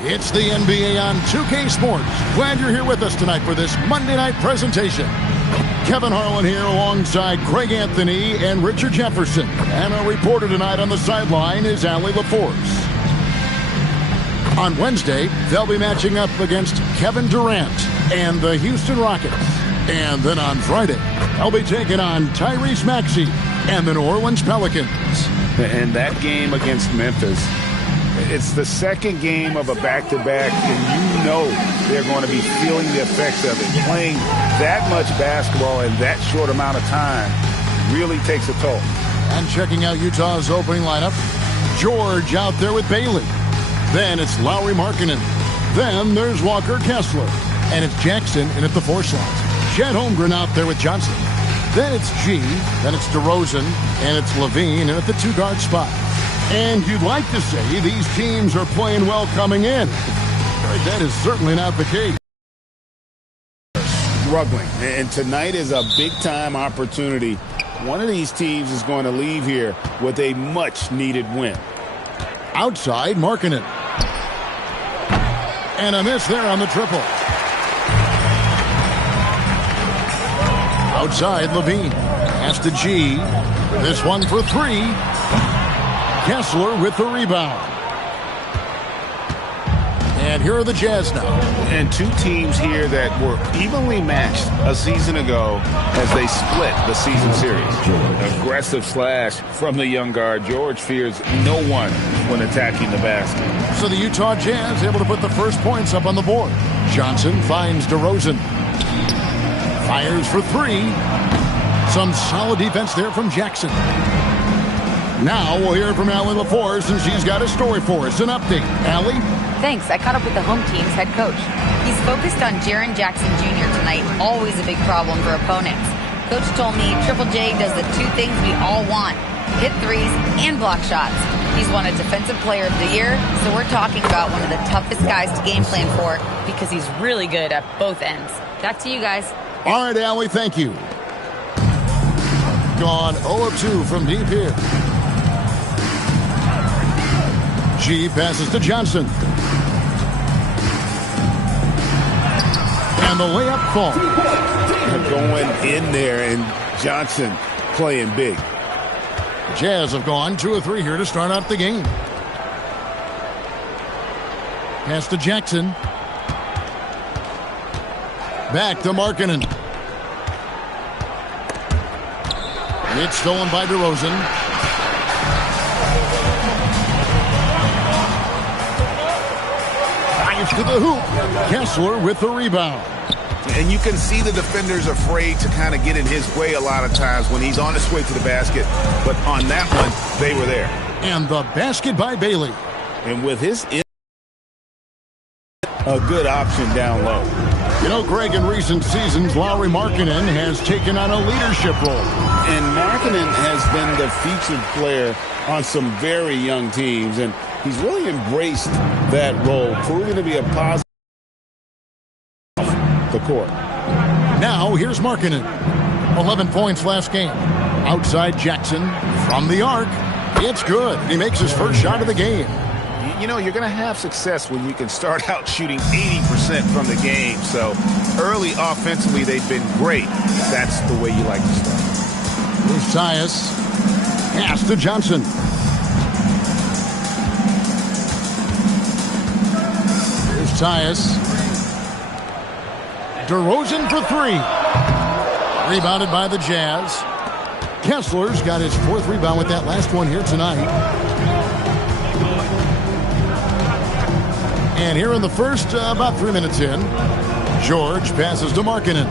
It's the NBA on 2K Sports. Glad you're here with us tonight for this Monday night presentation. Kevin Harlan here alongside Greg Anthony and Richard Jefferson. And our reporter tonight on the sideline is Allie LaForce. On Wednesday, they'll be matching up against Kevin Durant and the Houston Rockets. And then on Friday, they'll be taking on Tyrese Maxey and the New Orleans Pelicans. And that game against Memphis, it's the second game of a back-to-back, and you know they're going to be feeling the effects of it. Playing that much basketball in that short amount of time really takes a toll. And checking out Utah's opening lineup, George out there with Bailey. Then it's Lauri Markkanen. Then there's Walker Kessler. And it's Jackson in at the 4 slot. Chet Holmgren out there with Johnson. Then it's G. Then it's DeRozan. And it's Levine in at the 2-guard spot. And you'd like to say these teams are playing well coming in. That is certainly not the case. Struggling. And tonight is a big-time opportunity. One of these teams is going to leave here with a much-needed win. Outside, Markkanen. And a miss there on the triple. Outside, Levine. Pass to G. This one for 3. Kessler with the rebound. And here are the Jazz now. And two teams here that were evenly matched a season ago as they split the season series. Aggressive slash from the young guard. George fears no one when attacking the basket. So the Utah Jazz able to put the first points up on the board. Johnson finds DeRozan. Fires for 3. Some solid defense there from Jackson. Now we'll hear from Allie LaForce, and she's got a story for us. An update. Allie? Thanks. I caught up with the home team's head coach. He's focused on Jaren Jackson Jr. tonight, always a big problem for opponents. Coach told me Triple J does the 2 things we all want, hit threes and block shots. He's won a Defensive Player of the Year, so we're talking about one of the toughest guys to game plan for because he's really good at both ends. Back to you guys. All right, Allie, thank you. Gone 0 of 2 from deep here. G passes to Johnson. And the layup fall. Going in there, and Johnson playing big. The Jazz have gone 2 of 3 here to start out the game. Pass to Jackson. Back to Markkanen. It's stolen by DeRozan. Drives to the hoop. Kessler with the rebound. And you can see the defenders afraid to kind of get in his way a lot of times when he's on his way to the basket. But on that one, they were there. And the basket by Bailey. And with his a good option down low. You know, Greg, in recent seasons, Lauri Markkanen has taken on a leadership role. And Markkanen has been the featured player on some very young teams, and he's really embraced that role, proving to be a positive the court. Now, here's Markkanen. 11 points last game. Outside Jackson from the arc. It's good. He makes his first shot of the game. You know, you're going to have success when you can start out shooting 80% from the game. So early offensively, they've been great. That's the way you like to start. Here's Tyus. Pass to Johnson. Here's Tyus. DeRozan for 3. Rebounded by the Jazz. Kessler's got his 4th rebound with that last one here tonight. And here in the first, about 3 minutes in, George passes to Markkanen.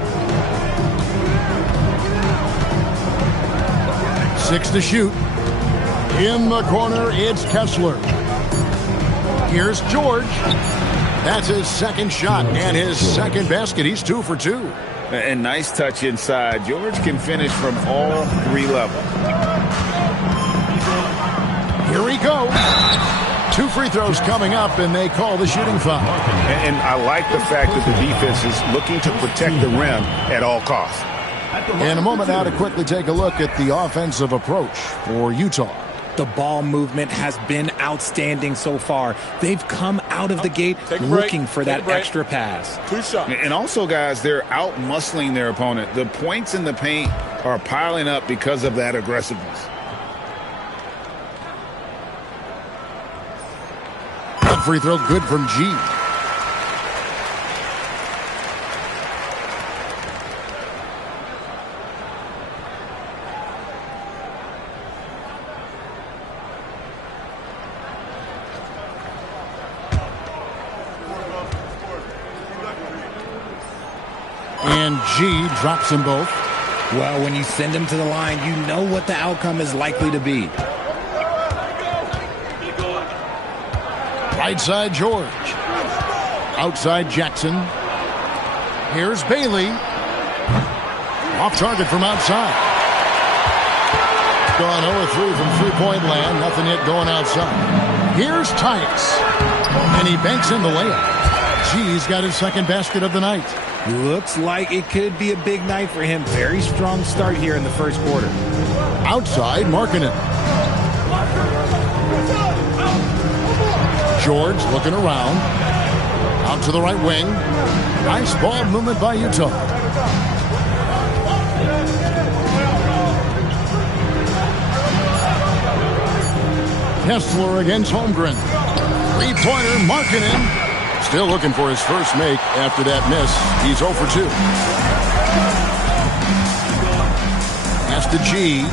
6 to shoot. In the corner, it's Kessler. Here's George. That's his second shot and his second basket. He's 2 for 2. And nice touch inside. George can finish from all 3 levels. Here we go. 2 free throws coming up, and they call the shooting foul. And I like the fact that the defense is looking to protect the rim at all costs. In a moment now to quickly take a look at the offensive approach for Utah. The ball movement has been outstanding so far. They've come out of the gate looking for that extra pass. And also, guys, they're out-muscling their opponent. The points in the paint are piling up because of that aggressiveness. That free throw good from G. And G drops them both. Well, when you send them to the line, you know what the outcome is likely to be. Right side George. Outside Jackson. Here's Bailey. Off target from outside. Gone 0-3 from three-point land. Nothing yet going outside. Here's Tyus. And he banks in the layup. G's got his second basket of the night. Looks like it could be a big night for him. Very strong start here in the first quarter. Outside Markkanen. George looking around. Out to the right wing. Nice ball movement by Utah. Kessler against Holmgren. Three-pointer, Markkanen. Still looking for his first make after that miss. He's 0 for 2. Pass to G.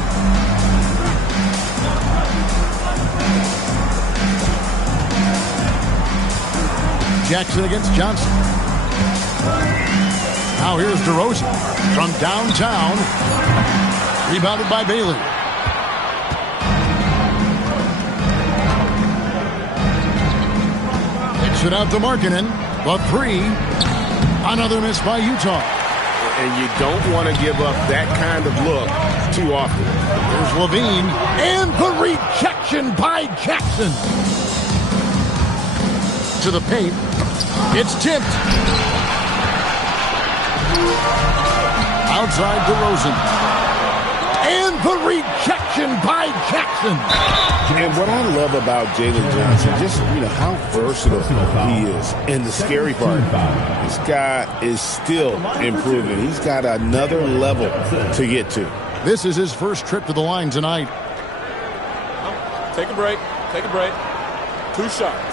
Jackson against Johnson. Now here's DeRozan from downtown. Rebounded by Bailey. Kicks it out to Markkanen. The 3. Another miss by Utah. And you don't want to give up that kind of look too often. Here's Levine. And the rejection by Jackson. To the paint. It's tipped. Outside DeRozan. And the rejection by Jackson. And what I love about Jalen Johnson, just how versatile he is. And the scary part, this guy is still improving. He's got another level to get to. This is his first trip to the line tonight. Take a break. Take a break. 2 shots.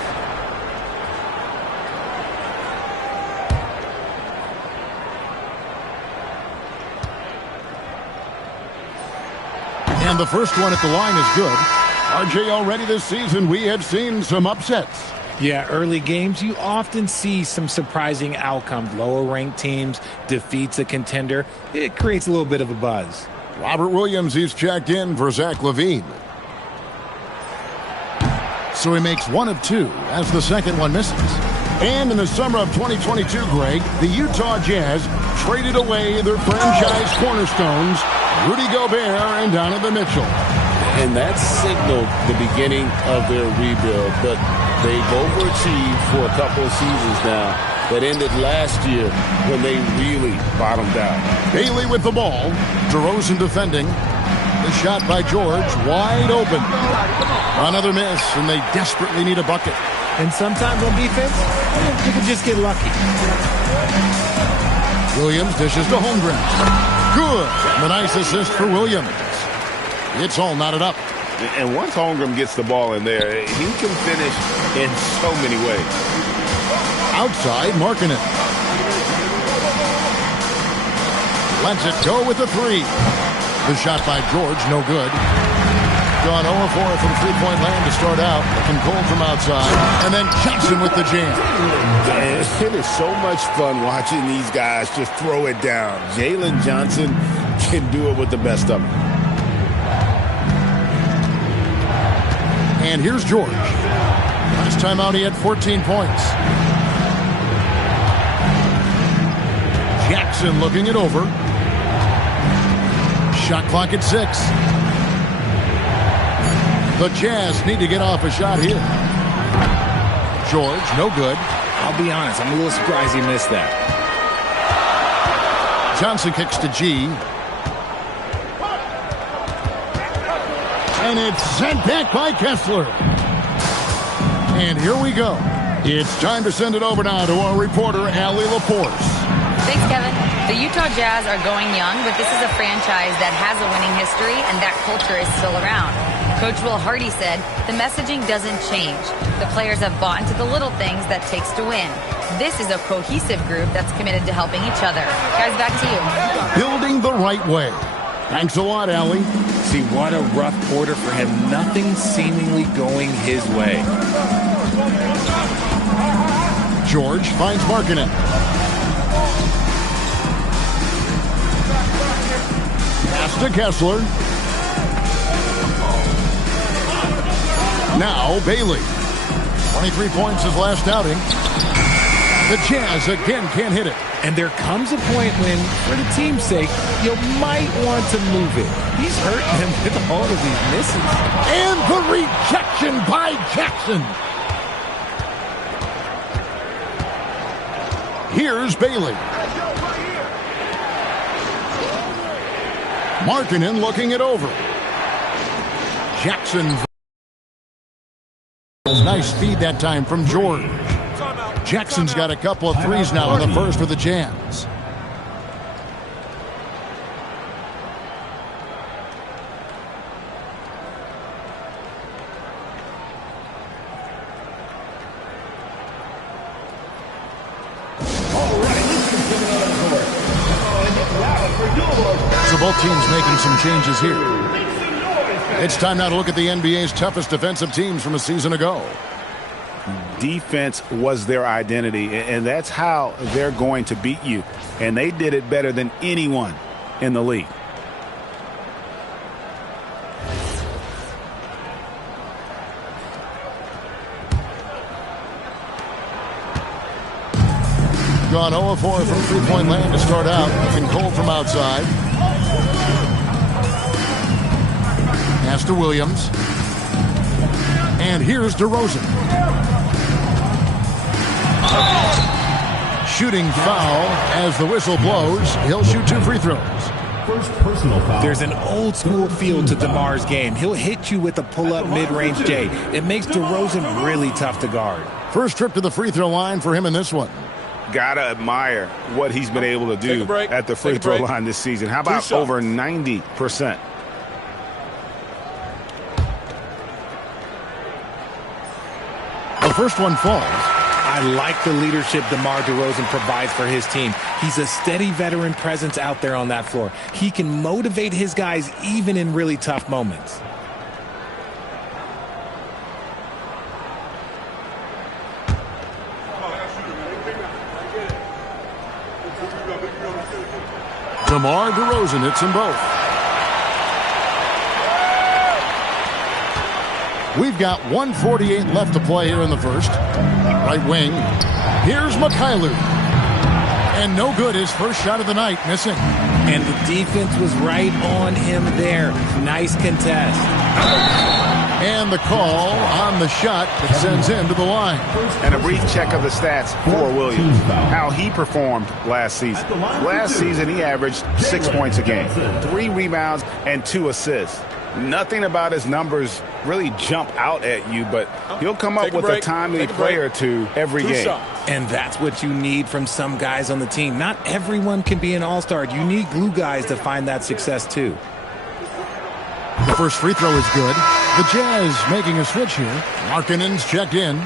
And the first one at the line is good. RJ, already this season, we have seen some upsets. Yeah, early games, you often see some surprising outcomes. Lower-ranked teams defeats a contender. It creates a little bit of a buzz. Robert Williams, he's checked in for Zach LaVine. So he makes 1 of 2 as the second one misses. And in the summer of 2022, Greg, the Utah Jazz traded away their franchise cornerstones, Rudy Gobert and Donovan Mitchell. And that signaled the beginning of their rebuild, but they've overachieved for a couple of seasons now that ended last year when they really bottomed out. Bailey with the ball. DeRozan defending. The shot by George, wide open. Another miss, and they desperately need a bucket. And sometimes on defense, you can just get lucky. Williams dishes to Holmgren. Good. The nice assist for Williams. It's all knotted up. And once Holmgren gets the ball in there, he can finish in so many ways. Outside, Markkanen. Lets it go with the 3. The shot by George, no good. Gone 0-4 from three-point land to start out. Looking cold from outside. And then Jackson with the jam. And it is so much fun watching these guys just throw it down. Jalen Johnson can do it with the best of them. And here's George. Last time out, he had 14 points. Jackson looking it over. Shot clock at 6. The Jazz need to get off a shot here. George, no good. I'll be honest, I'm a little surprised he missed that. Johnson kicks to G. And it's sent back by Kessler. And here we go. It's time to send it over now to our reporter, Allie Laporce. Thanks, Kevin. The Utah Jazz are going young, but this is a franchise that has a winning history, and that culture is still around. Coach Will Hardy said, the messaging doesn't change. The players have bought into the little things that takes to win. This is a cohesive group that's committed to helping each other. Guys, back to you. Building the right way. Thanks a lot, Allie. See, what a rough quarter for him. Nothing seemingly going his way. George finds Markkanen. Pass to Kessler. Now Bailey. 23 points his last outing. The Jazz again can't hit it. And there comes a point when, for the team's sake, you might want to move it. He's hurting them with all of these misses. And the rejection by Jackson. Here's Bailey. Markkanen looking it over. Jackson. Nice feed that time from George. Jackson's got a couple of threes now in the first for the Jazz. So both teams making some changes here. It's time now to look at the NBA's toughest defensive teams from a season ago. Defense was their identity, and that's how they're going to beat you. And they did it better than anyone in the league. Gone 0-4 from three-point land to start out. Looking cold from outside. Pass to Williams. And here's DeRozan. Shooting foul as the whistle blows. He'll shoot 2 free throws. First personal foul. There's an old-school feel to DeMar's game. He'll hit you with a pull-up mid-range J. It makes DeRozan really tough to guard. First trip to the free throw line for him in this one. Gotta admire what he's been able to do at the free throw line this season. How about over 90%? The first one falls. I like the leadership DeMar DeRozan provides for his team. He's a steady veteran presence out there on that floor. He can motivate his guys even in really tough moments. DeMar DeRozan hits them both. We've got 1:48 left to play here in the first. Right wing. Here's Mikhailuk. And no good. His first shot of the night, missing. And the defense was right on him there. Nice contest. And the call on the shot that sends him to the line. And a brief check of the stats for Williams. How he performed last season. Last season, he averaged 6 points a game, 3 rebounds, and 2 assists. Nothing about his numbers really jump out at you, but he'll come up with a timely play or two every game. And that's what you need from some guys on the team. Not everyone can be an all-star. You need glue guys to find that success too. The first free throw is good. The Jazz making a switch here. Markkanen's checked in.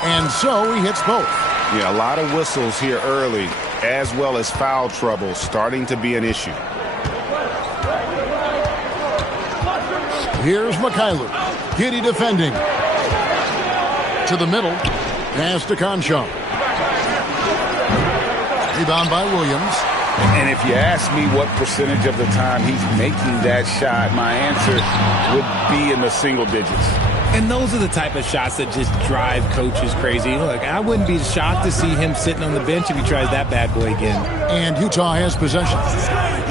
And so he hits both. Yeah, a lot of whistles here early, as well as foul trouble starting to be an issue. Here's Mikhailuk. Giddey defending. To the middle. Pass to Conchar. Rebound by Williams. And if you ask me what percentage of the time he's making that shot, my answer would be in the single digits. And those are the type of shots that just drive coaches crazy. Look, I wouldn't be shocked to see him sitting on the bench if he tries that bad boy again. And Utah has possession.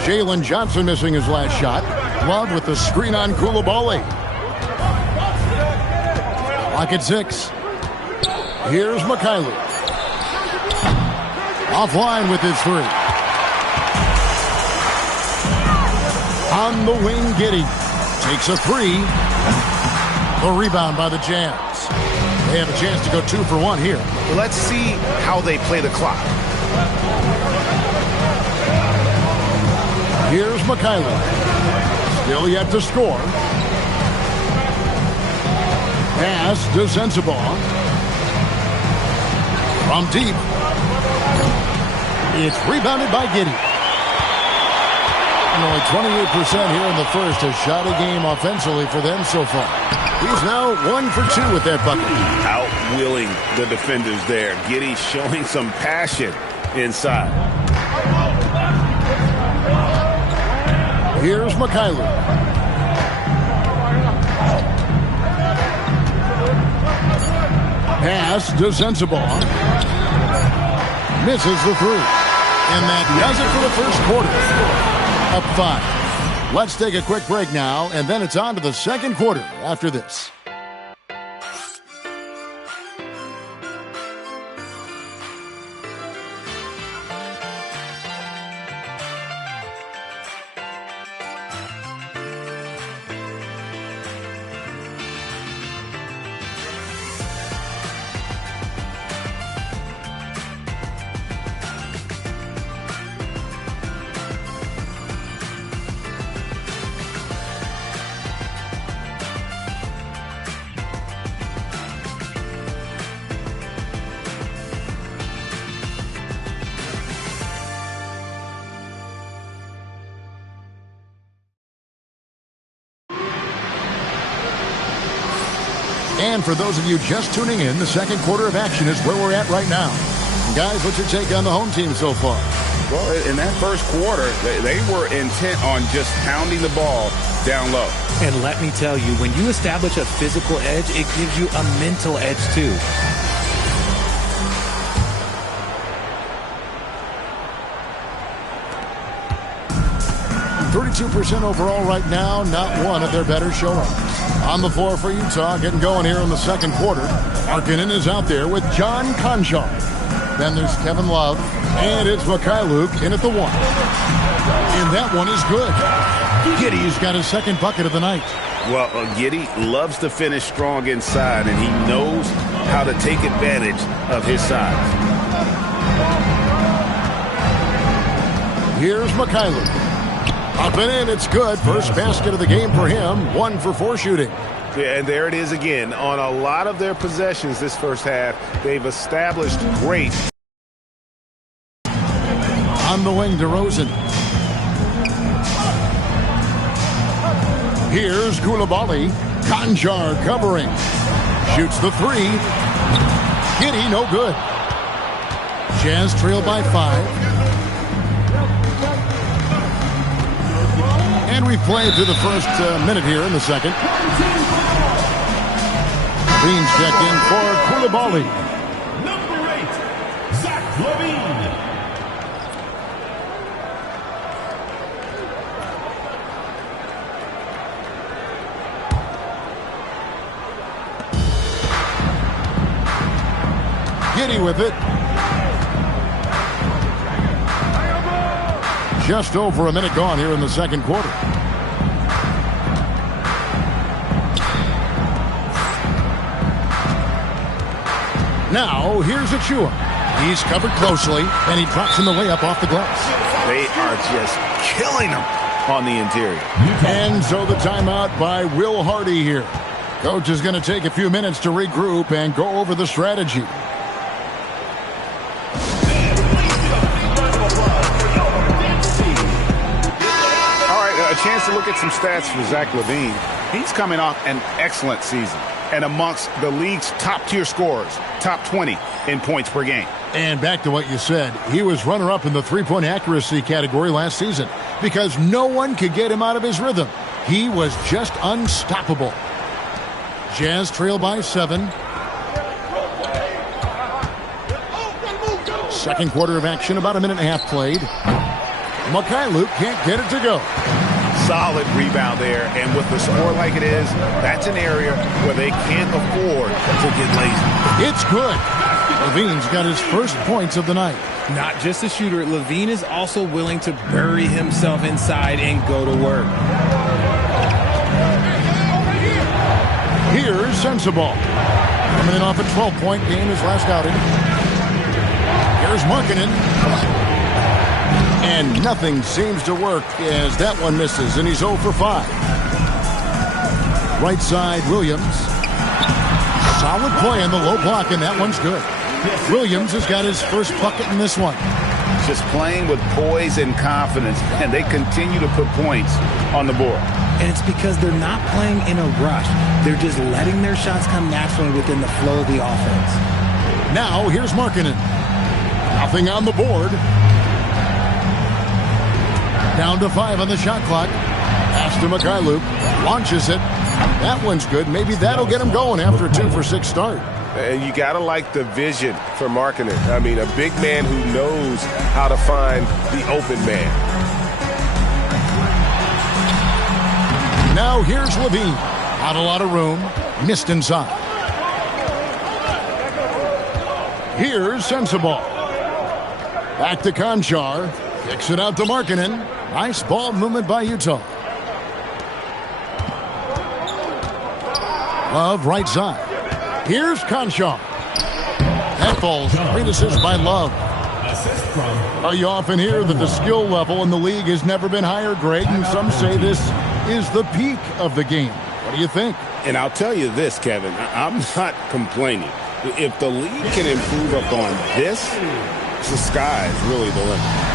Jalen Johnson missing his last shot. Love with the screen on Koulibaly. Lock at 6. Here's Mikhailuk. Offline with his 3. On the wing, Giddey takes a 3. The rebound by the Jazz. They have a chance to go 2 for 1 here. Let's see how they play the clock. Here's Mikhailuk. Still yet to score. Pass to Sensabaugh. From deep. It's rebounded by Giddey. And only 28% here in the first. A shot a game offensively for them so far. He's now 1 for 2 with that bucket. Outwilling the defenders there. Giddey showing some passion inside. Here's Mikhailuk. Pass to Sensabaugh. Misses the 3. And that does it for the first quarter. Up 5. Let's take a quick break now, and then it's on to the second quarter after this. And for those of you just tuning in, the second quarter of action is where we're at right now. Guys, what's your take on the home team so far? Well, in that first quarter, they were intent on just pounding the ball down low. And let me tell you, when you establish a physical edge, it gives you a mental edge too. %32 overall right now, not one of their better showings. On the floor for Utah, getting going here in the second quarter. Markkanen is out there with John Conchar. Then there's Kevin Love, and it's Mikhailuk in at the 1. And that one is good. Giddey's got his second bucket of the night. Well, Giddey loves to finish strong inside, and he knows how to take advantage of his size. Here's Mikhailuk. Up and in, it's good. First basket of the game for him. 1 for 4 shooting. Yeah, and there it is again. On a lot of their possessions this first half, they've established great. On the wing, DeRozan. Here's Koulibaly. Konjar covering. Shoots the 3. Giddey, no good. Jazz trail by 5. And we've played through the first minute here in the second. Beans checked in for Koulibaly. Number 8, Zach LaVine. Giddey with it. Just over a minute gone here in the second quarter. Now, here's Achua. He's covered closely, and he drops in the layup off the glass. They are just killing him on the interior. And so the timeout by Will Hardy here. Coach is going to take a few minutes to regroup and go over the strategy. A chance to look at some stats for Zach LaVine. He's coming off an excellent season and amongst the league's top-tier scorers, top 20 in points per game. And back to what you said, he was runner-up in the three-point accuracy category last season because no one could get him out of his rhythm. He was just unstoppable. Jazz trail by 7. Second quarter of action, about a minute and a half played. Mikhailuk can't get it to go. Solid rebound there, and with the score like it is, that's an area where they can't afford to get lazy. It's good. LaVine's got his first points of the night. Not just a shooter, LaVine is also willing to bury himself inside and go to work. Here's Sensabaugh. Coming in off a 12-point game his last outing. Here's Markkanen. And nothing seems to work as that one misses, and he's 0 for 5. Right side, Williams. Solid play in the low block, and that one's good. Williams has got his first bucket in this one. Just playing with poise and confidence, and they continue to put points on the board. And it's because they're not playing in a rush. They're just letting their shots come naturally within the flow of the offense. Now, here's Markkanen. Nothing on the board. Down to 5 on the shot clock. Pass to Mikhailuk. Launches it. That one's good. Maybe that'll get him going after a 2 for 6 start. And you got to like the vision for Markkanen. I mean, a big man who knows how to find the open man. Now here's LaVine. Not a lot of room. Missed inside. Here's Sensabaugh. Back to Konjar. Kicks it out to Markkanen. Nice ball movement by Utah. Love right side. Here's Konjar. That falls. Great assist by Love. You often hear that the skill level in the league has never been higher, Greg, and some say this is the peak of the game. What do you think? And I'll tell you this, Kevin, I'm not complaining. If the league can improve upon this, the sky is really the limit.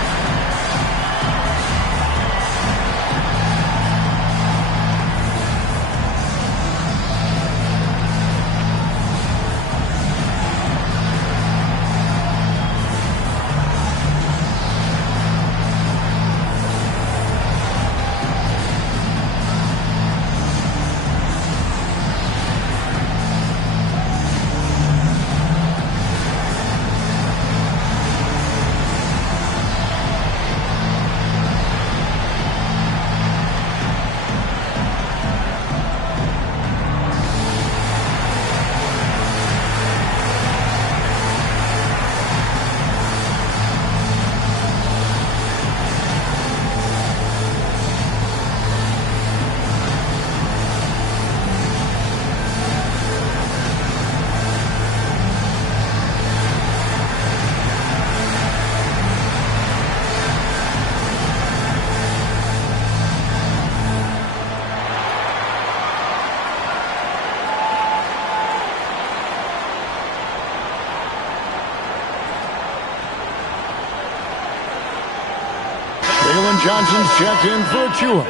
Johnson's checked in for Achua.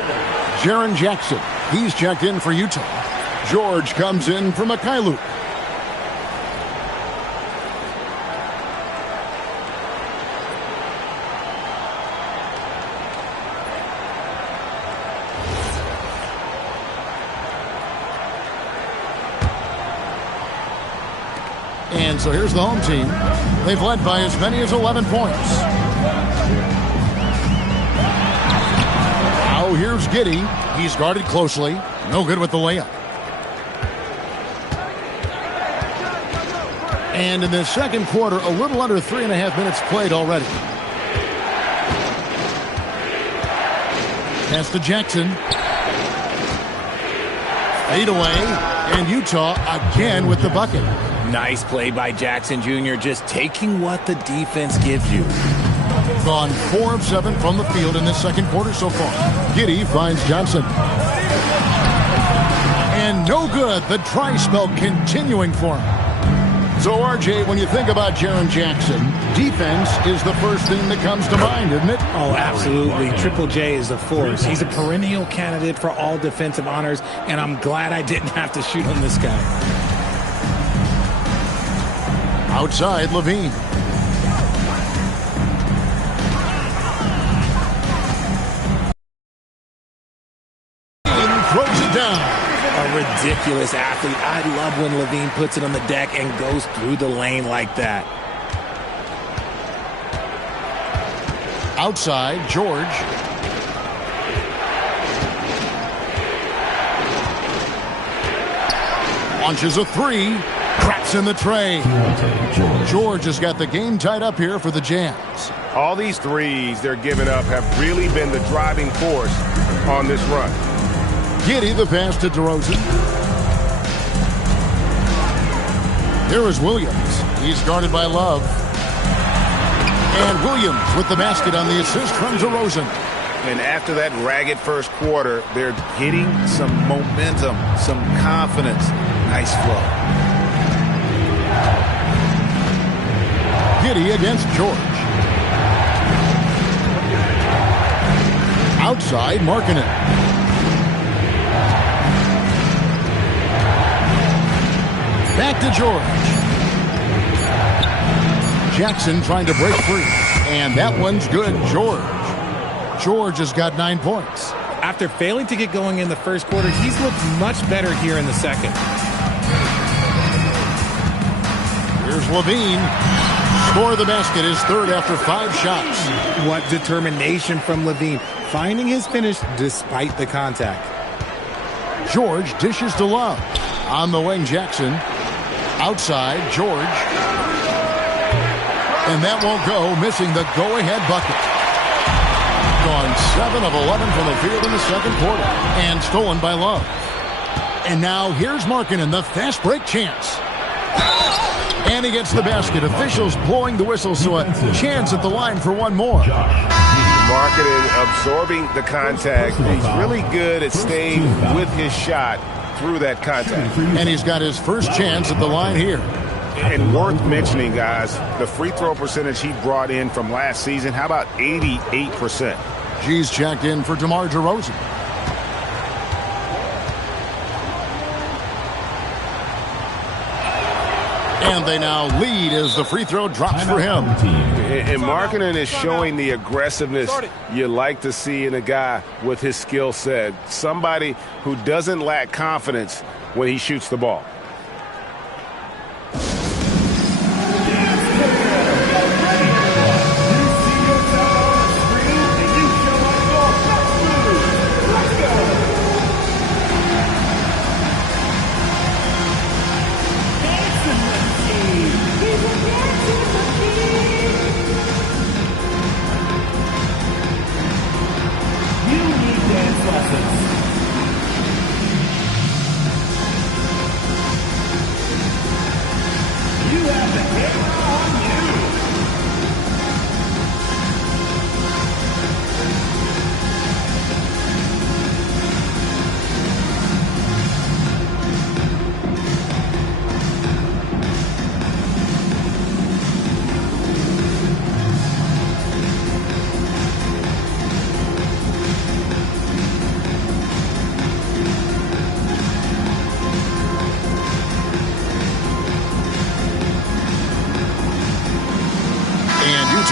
Jaren Jackson, he's checked in for Utah. George comes in for Mikhailuk. And so here's the home team. They've led by as many as 11 points. Now here's Giddey. He's guarded closely. No good with the layup. And in the second quarter, a little under 3.5 minutes played already. Pass to Jackson. Fade away. And Utah again with the bucket. Nice play by Jackson Jr., just taking what the defense gives you. Gone 4 of 7 from the field in this second quarter so far. Giddey finds Johnson. And no good. The dry spell continuing for him. So, RJ, when you think about Jaren Jackson, defense is the first thing that comes to mind, isn't it? Oh, absolutely. Triple J is a force. He's a perennial candidate for all defensive honors, and I'm glad I didn't have to shoot on this guy. Outside, Levine. Throws it down. A ridiculous athlete. I love when Levine puts it on the deck and goes through the lane like that. Outside, George. Launches a three. Cracks in the tray. George has got the game tied up here for the Jazz. All these threes they're giving up have really been the driving force on this run. Giddey, the pass to DeRozan. Here is Williams. He's guarded by Love. And Williams with the basket on the assist from DeRozan. And after that ragged first quarter, they're getting some momentum, some confidence. Nice flow. Giddey against George. Outside, Markkanen. Back to George. Jackson trying to break free. And that one's good, George. George has got 9 points. After failing to get going in the first quarter, he's looked much better here in the second. Here's Levine. Score the basket, his third after 5 shots. What determination from Levine, finding his finish despite the contact. George dishes to Love. On the wing, Jackson. Outside, George. And that won't go, missing the go-ahead bucket. Gone 7 of 11 from the field in the second quarter. And stolen by Love. And now here's Markkanen, the fast break chance. And he gets the basket. Officials blowing the whistle, so a chance at the line for one more. Markkanen absorbing the contact. He's really good at staying with his shot through that contact. And he's got his first chance at the line here. And worth mentioning, guys, the free throw percentage he brought in from last season, how about 88%? G's checked in for DeMar DeRozan. And they now lead as the free throw drops for him. And Markkanen is showing the aggressiveness you like to see in a guy with his skill set. Somebody who doesn't lack confidence when he shoots the ball.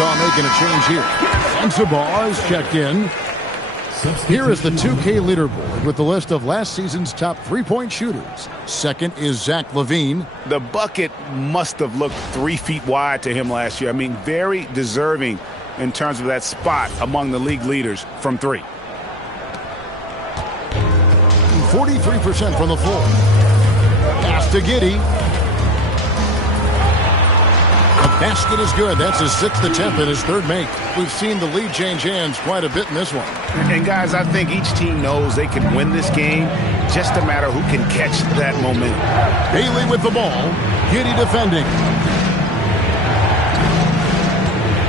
Utah making a change here. Sensabaugh is checked in. Here is the 2K leaderboard with the list of last season's top three-point shooters. Second is Zach LaVine. The bucket must have looked 3 feet wide to him last year. I mean, very deserving in terms of that spot among the league leaders from 3. 43% from the floor. Pass to Giddey. The basket is good. That's his 6th attempt and his 3rd make. We've seen the lead change hands quite a bit in this one. And guys, I think each team knows they can win this game. Just a matter who can catch that momentum. Bailey with the ball. Giddey defending.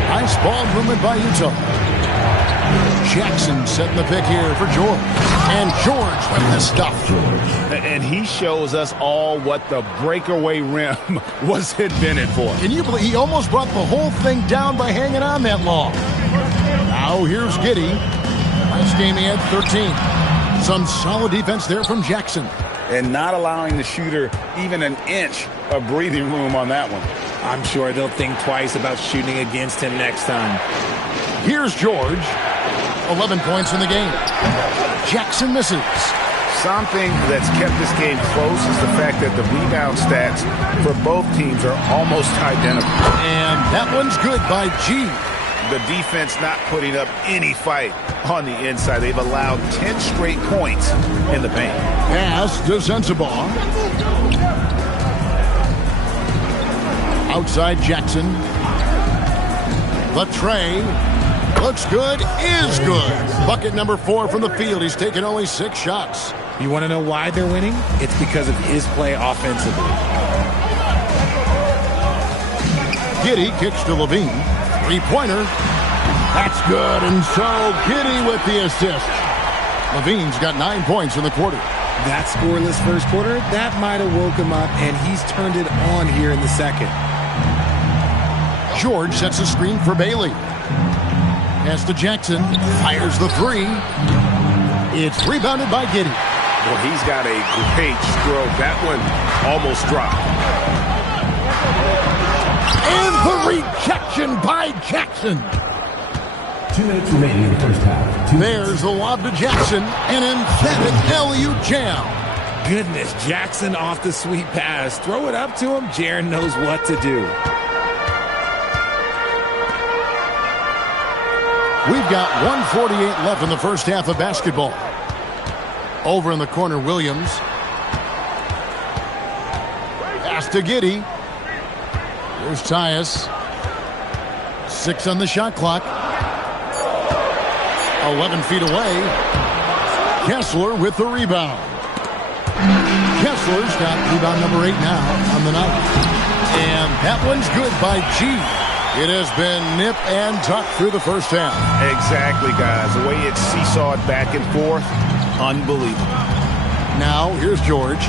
Nice ball movement by Utah. Jackson setting the pick here for George. And George with the stuff. And he shows us all what the breakaway rim was invented for. Can you believe he almost brought the whole thing down by hanging on that long? Now here's Giddey. Last game he had 13. Some solid defense there from Jackson. And not allowing the shooter even an inch of breathing room on that one. I'm sure they'll think twice about shooting against him next time. Here's George. 11 points in the game. Jackson misses. Something that's kept this game close is the fact that the rebound stats for both teams are almost identical. And that one's good by G. The defense not putting up any fight on the inside. They've allowed 10 straight points in the paint. Pass to Sensabaugh. Outside Jackson. The tray. Looks good, is good. Bucket number 4 from the field. He's taken only 6 shots. You want to know why they're winning? It's because of his play offensively. Giddey kicks to LaVine. 3-pointer. That's good. And so Giddey with the assist. LaVine's got 9 points in the quarter. That scoreless first quarter, that might have woke him up, and he's turned it on here in the second. George sets a screen for Bailey. Pass to Jackson. Fires the 3. It's rebounded by Giddey. Well, he's got a great stroke. That one almost dropped. And the rejection by Jackson. 2 minutes remaining in the first half. There's the lob to Jackson. An emphatic LU jam. Goodness, Jackson off the sweet pass. Throw it up to him. Jaren knows what to do. We've got 1:48 left in the first half of basketball. Over in the corner, Williams. Pass to Giddey. Here's Tyus. 6 on the shot clock. 11 feet away. Kessler with the rebound. Kessler's got rebound number 8 now on the night. And that one's good by G. It has been nip and tuck through the first half. Exactly, guys. The way it's seesawed back and forth, unbelievable. Now, here's George.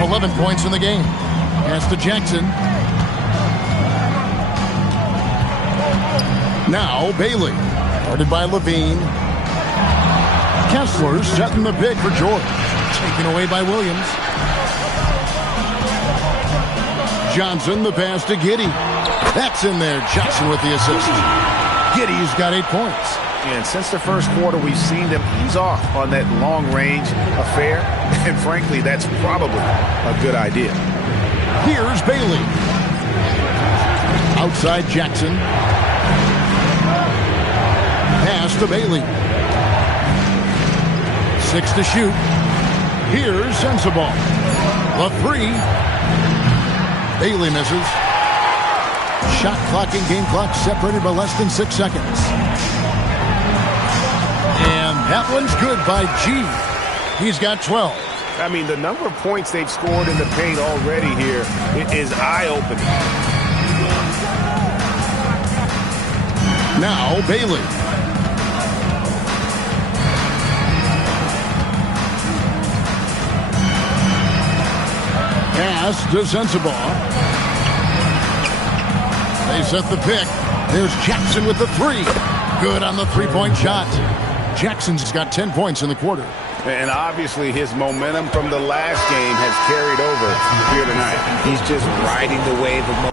11 points in the game. Pass to Jackson. Now, Bailey. Guarded by LaVine. Kessler setting the pick for George. Taken away by Williams. Johnson, the pass to Giddey. That's in there. Johnson with the assist. Giddey's got 8 points. And since the first quarter, we've seen them ease off on that long-range affair. And frankly, that's probably a good idea. Here's Bailey. Outside Jackson. Pass to Bailey. 6 to shoot. Here's Sensabaugh. The 3. Bailey misses. Shot clock and game clock separated by less than 6 seconds. And that one's good by G. He's got 12. I mean, the number of points they've scored in the paint already here is eye-opening. Now Bailey. Pass to Sensabaugh. They set the pick. There's Jackson with the 3. Good on the 3-point shot. Jackson's got 10 points in the quarter. And obviously his momentum from the last game has carried over here tonight. He's just riding the wave of momentum.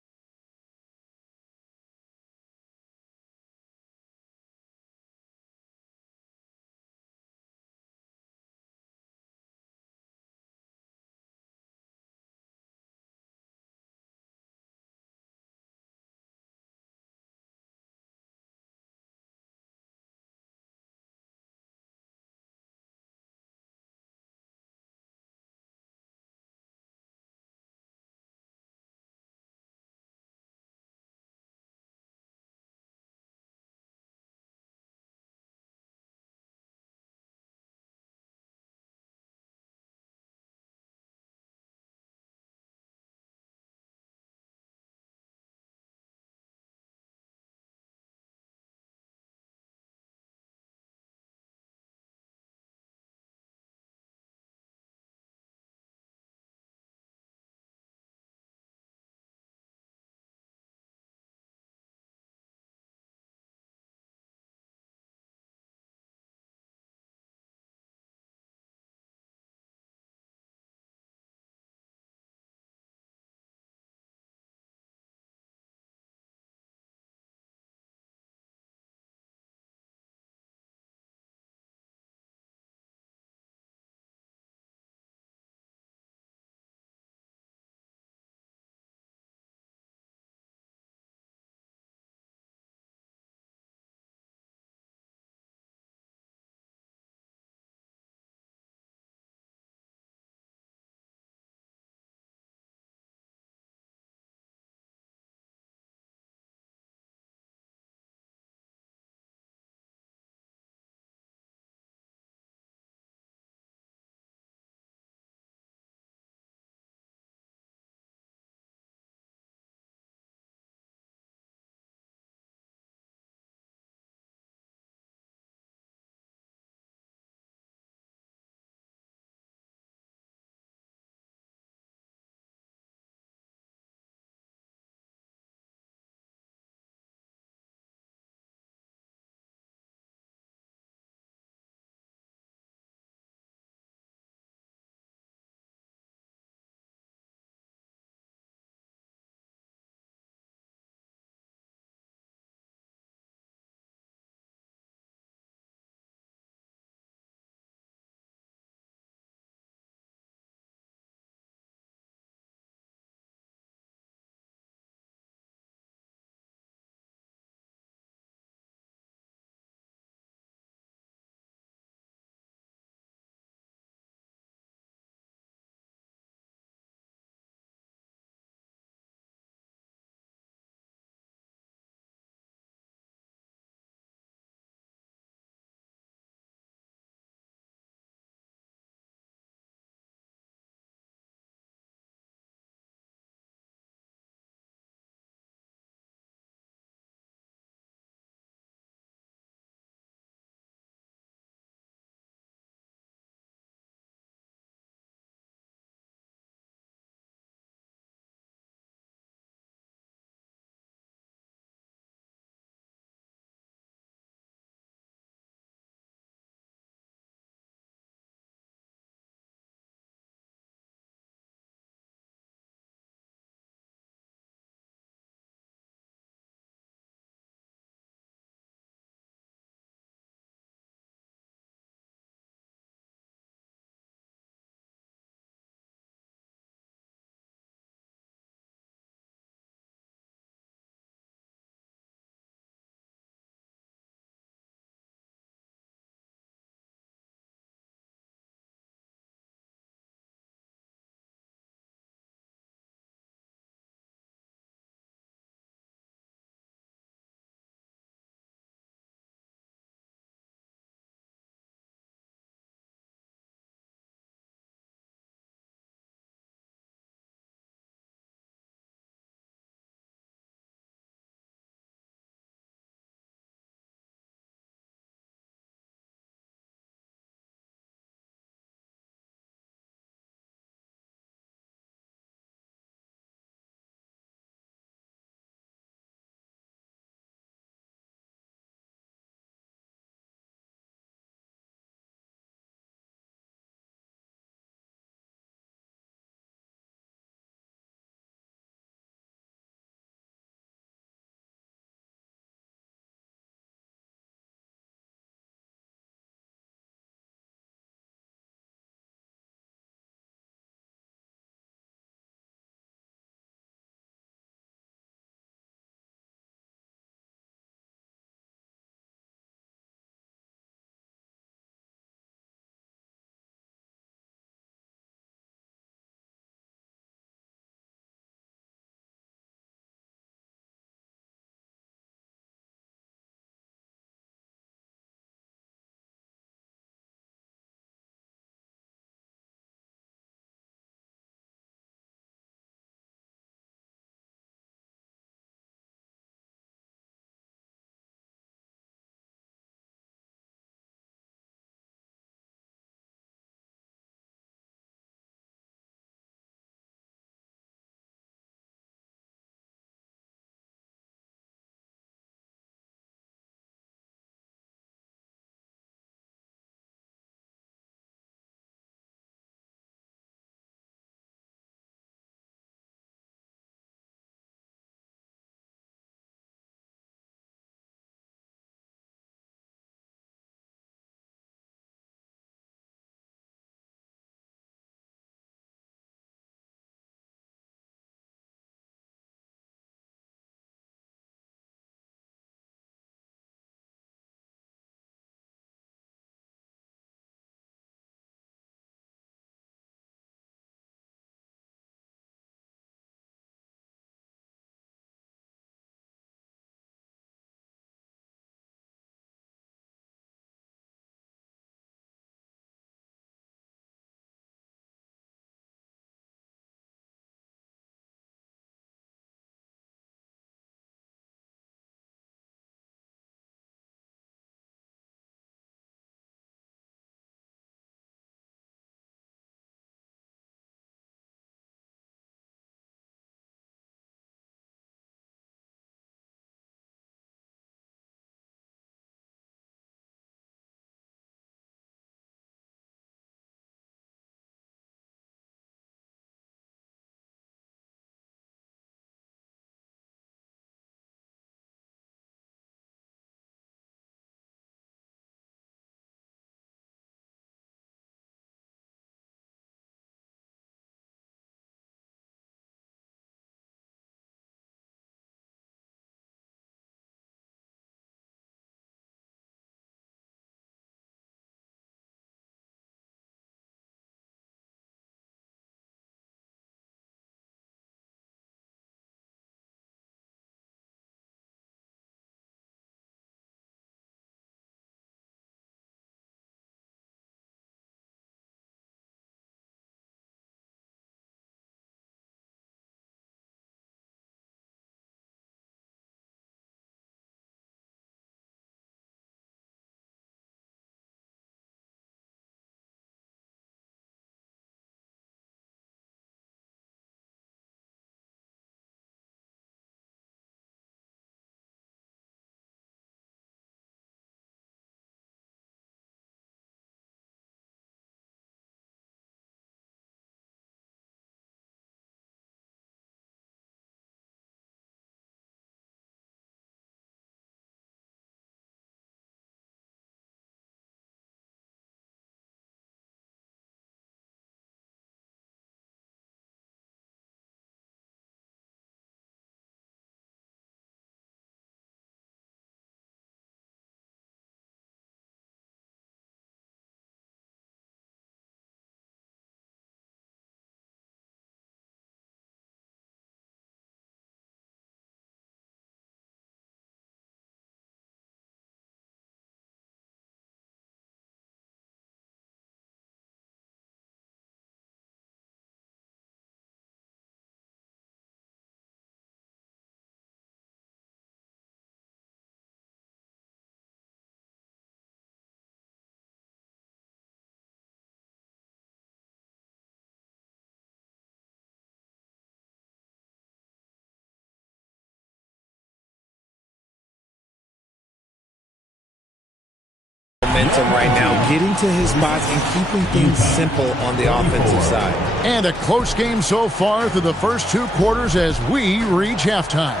momentum right now, getting to his spots and keeping things simple on the offensive side. And a close game so far through the first 2 quarters as we reach halftime.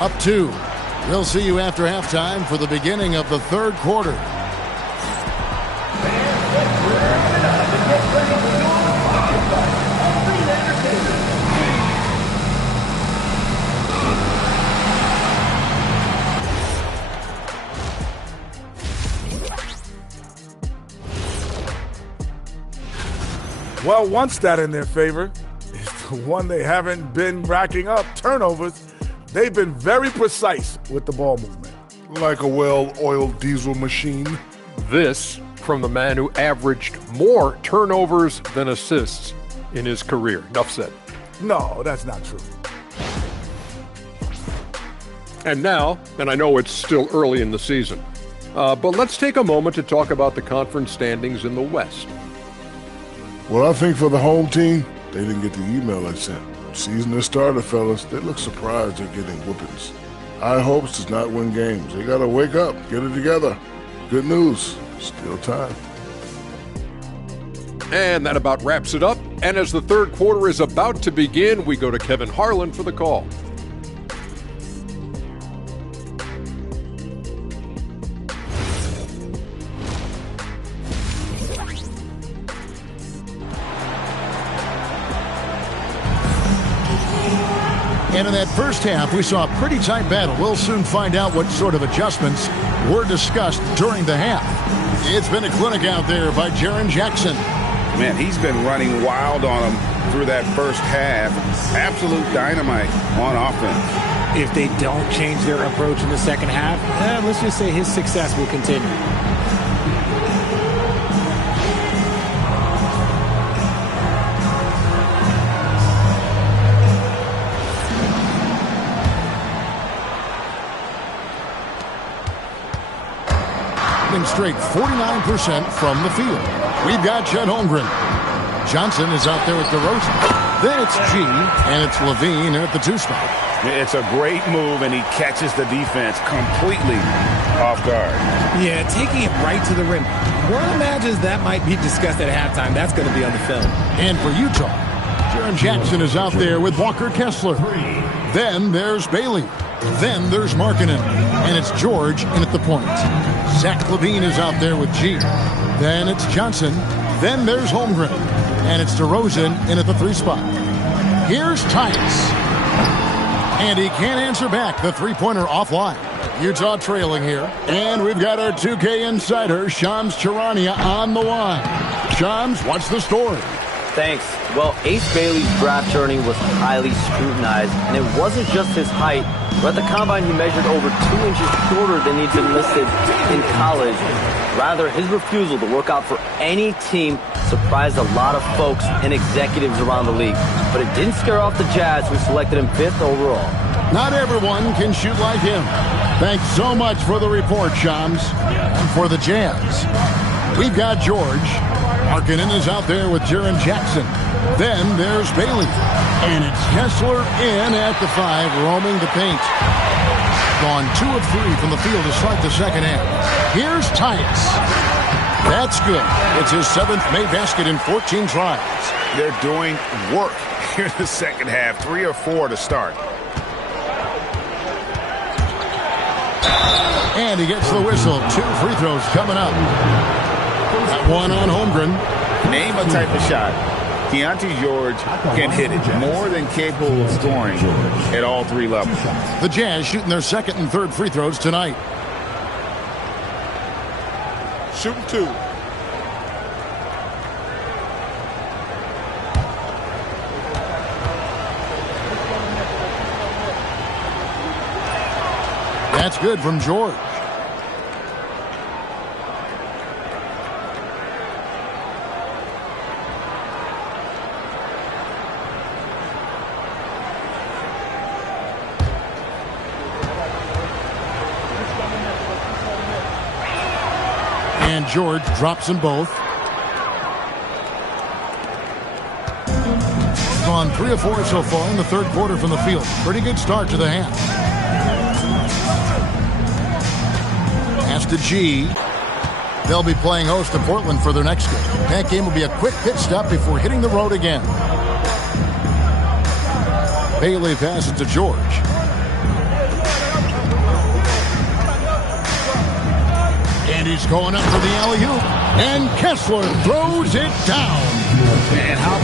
Up 2. We'll see you after halftime for the beginning of the 3rd quarter. Well, one stat in their favor is the one they haven't been racking up, turnovers. They've been very precise with the ball movement. Like a well-oiled diesel machine. This from the man who averaged more turnovers than assists in his career. Enough said. No, that's not true. And now, and I know it's still early in the season, but let's take a moment to talk about the conference standings in the West. Well, I think for the home team, they didn't get the email I sent. Season has started, fellas. They look surprised they're getting whoopings. High hopes does not win games. They got to wake up, get it together. Good news, still time. And that about wraps it up. And as the 3rd quarter is about to begin, we go to Kevin Harlan for the call. And in that first half, we saw a pretty tight battle. We'll soon find out what sort of adjustments were discussed during the half. It's been a clinic out there by Jaren Jackson. Man, he's been running wild on him through that first half. Absolute dynamite on offense. If they don't change their approach in the second half, let's just say his success will continue. Straight 49% from the field. We've got Chet Holmgren. Johnson is out there with DeRozan. Then it's G, and it's Levine at the 2 spot. It's a great move, and he catches the defense completely off guard. Yeah, taking it right to the rim. One imagines that might be discussed at halftime. That's going to be on the film. And for Utah, Jaren Jackson is out there with Walker Kessler. Then there's Bailey. Then there's Markkanen, and it's George in at the point. Zach LaVine is out there with G. Then it's Johnson. Then there's Holmgren, and it's DeRozan in at the 3 spot. Here's Tice, and he can't answer back. The 3-pointer offline. Utah trailing here, and we've got our 2K insider Shams Charania on the line. Shams, what's the story? Thanks. Well, Ace Bailey's draft journey was highly scrutinized, and it wasn't just his height. But at the combine, he measured over 2 inches shorter than he'd been listed in college. Rather, his refusal to work out for any team surprised a lot of folks and executives around the league. But it didn't scare off the Jazz, who selected him 5th overall. Not everyone can shoot like him. Thanks so much for the report, Shams. And for the Jazz, we've got George. Markkanen is out there with Jaren Jackson. Then there's Bailey. And it's Kessler in at the 5, roaming the paint. Gone 2 of 3 from the field to start the second half. Here's Tice. That's good. It's his 7th made basket in 14 tries. They're doing work here in the second half. 3 or 4 to start. And he gets the whistle. 2 free throws coming up. That one on Holmgren. Name a type of shot. Keontae George can hit it. More than capable of scoring at all 3 levels. The Jazz shooting their 2nd and 3rd free throws tonight. Shooting 2. That's good from George. And George drops them both. Gone 3 of 4 so far in the 3rd quarter from the field. Pretty good start to the half. Pass to G. They'll be playing host to Portland for their next game. That game will be a quick pit stop before hitting the road again. Bailey passes to George. And he's going up for the alley-oop. And Kessler throws it down. And how...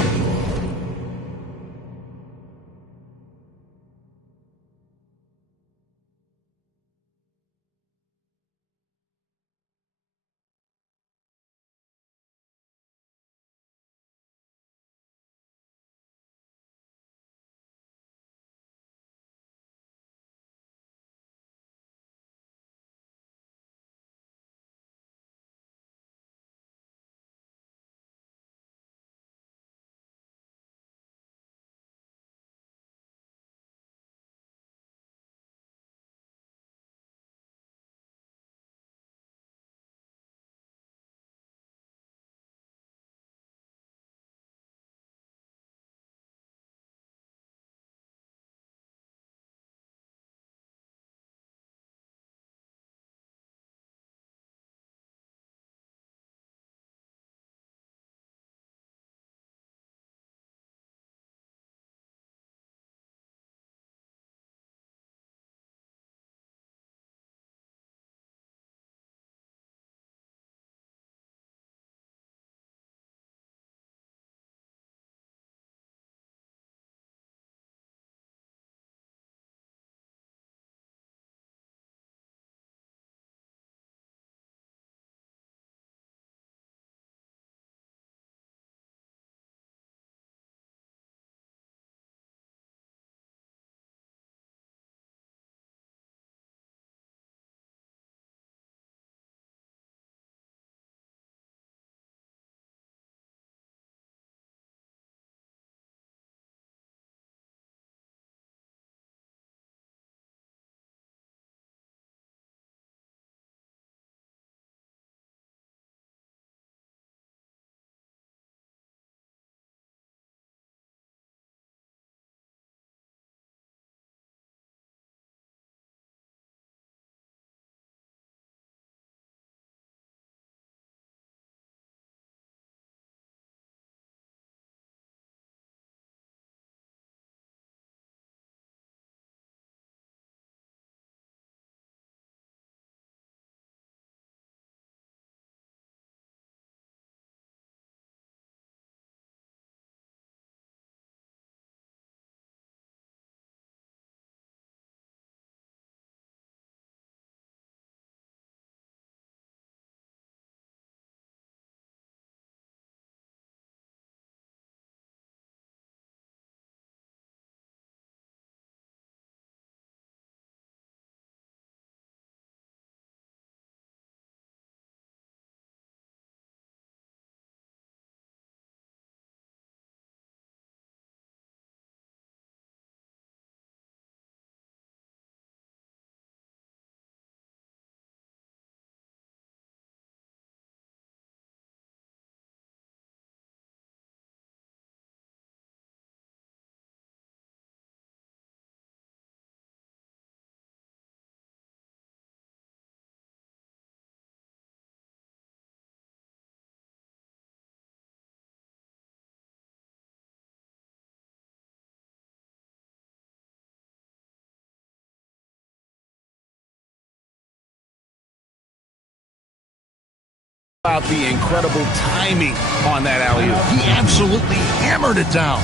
About the incredible timing on that alley-oop. He absolutely hammered it down.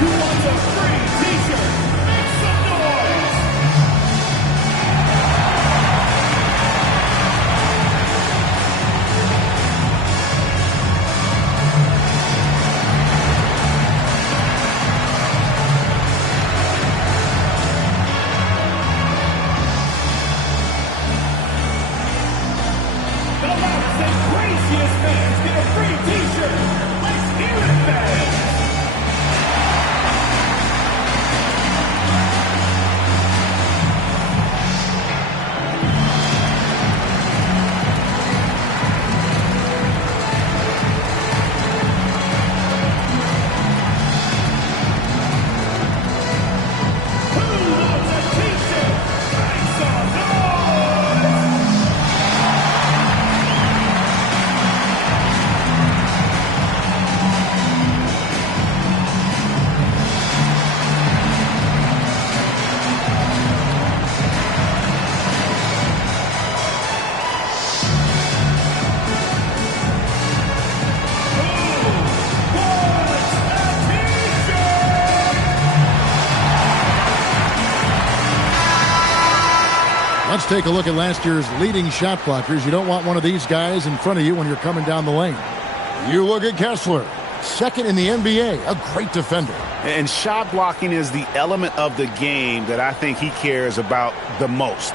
Who wants a free t-shirt? Make some noise! The loudest and craziest fans get a free t-shirt. Let's hear it, fans! Who wants a t-shirt? Let's take a look at last year's leading shot blockers. You don't want one of these guys in front of you when you're coming down the lane. You look at Kessler, second in the NBA, a great defender. And shot blocking is the element of the game that I think he cares about the most.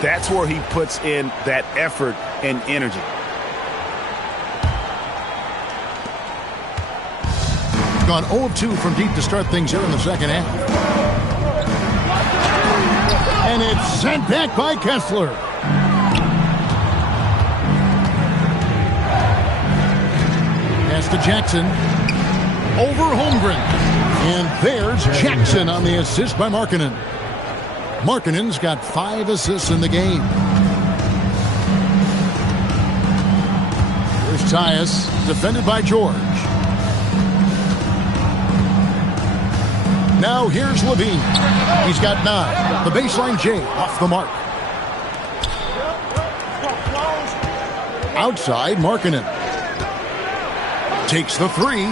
That's where he puts in that effort and energy. Gone 0 of 2 from deep to start things here in the second half. And it's sent back by Kessler. Pass to Jackson. Over Holmgren. And there's Jackson on the assist by Markkanen. Markkanen's got 5 assists in the game. Here's Tyus, defended by George. Now here's Levine. He's got 9. The baseline J off the mark. Outside, Markkanen. Takes the 3.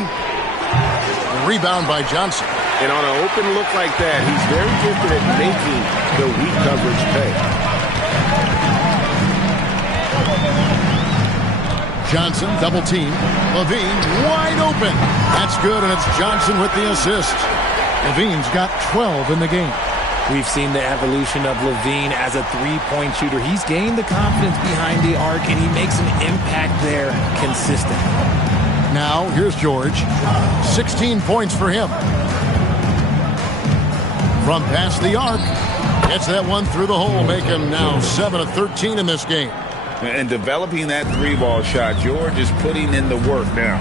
Rebound by Johnson. And on an open look like that, he's very gifted at making the weak coverage pay. Johnson, double team. Levine, wide open. That's good, and it's Johnson with the assist. Levine's got 12 in the game. We've seen the evolution of Levine as a three-point shooter. He's gained the confidence behind the arc, and he makes an impact there consistent. Now, here's George. 16 points for him. From past the arc, gets that one through the hole, make him now 7 of 13 in this game. And developing that 3-ball shot, George is putting in the work now.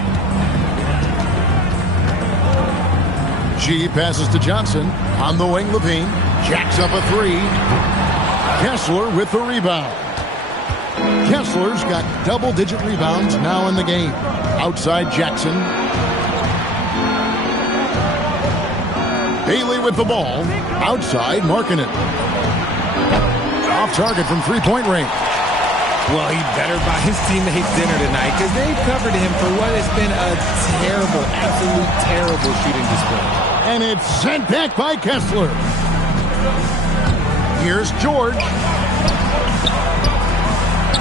G passes to Johnson. On the wing, Levine. Jacks up a 3. Kessler with the rebound. Kessler's got double-digit rebounds now in the game. Outside Jackson. Bailey with the ball. Outside Markkanen. Off target from three-point range. Well, he better buy his teammates dinner tonight because they've covered him for what has been a terrible, absolute terrible shooting display. And it's sent back by Kessler. Here's George.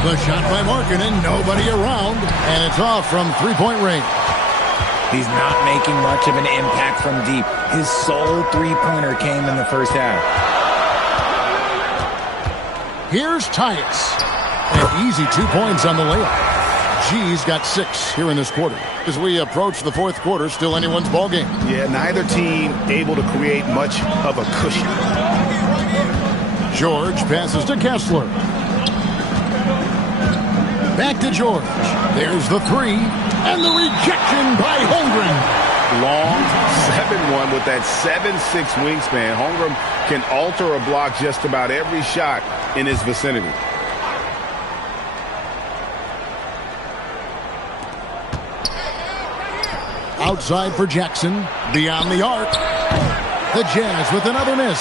The shot by Markkanen, nobody around, and it's off from three-point range. He's not making much of an impact from deep. His sole three-pointer came in the first half. Here's Tyus. An easy 2 points on the layup. G's got 6 here in this quarter. As we approach the fourth quarter, still anyone's ball game. Yeah, neither team able to create much of a cushion. George passes to Kessler. Back to George. There's the 3. And the rejection by Holmgren. Long 7-1 with that 7'6" wingspan. Holmgren can alter a block just about every shot in his vicinity. Outside for Jackson. Beyond the arc. The Jazz with another miss.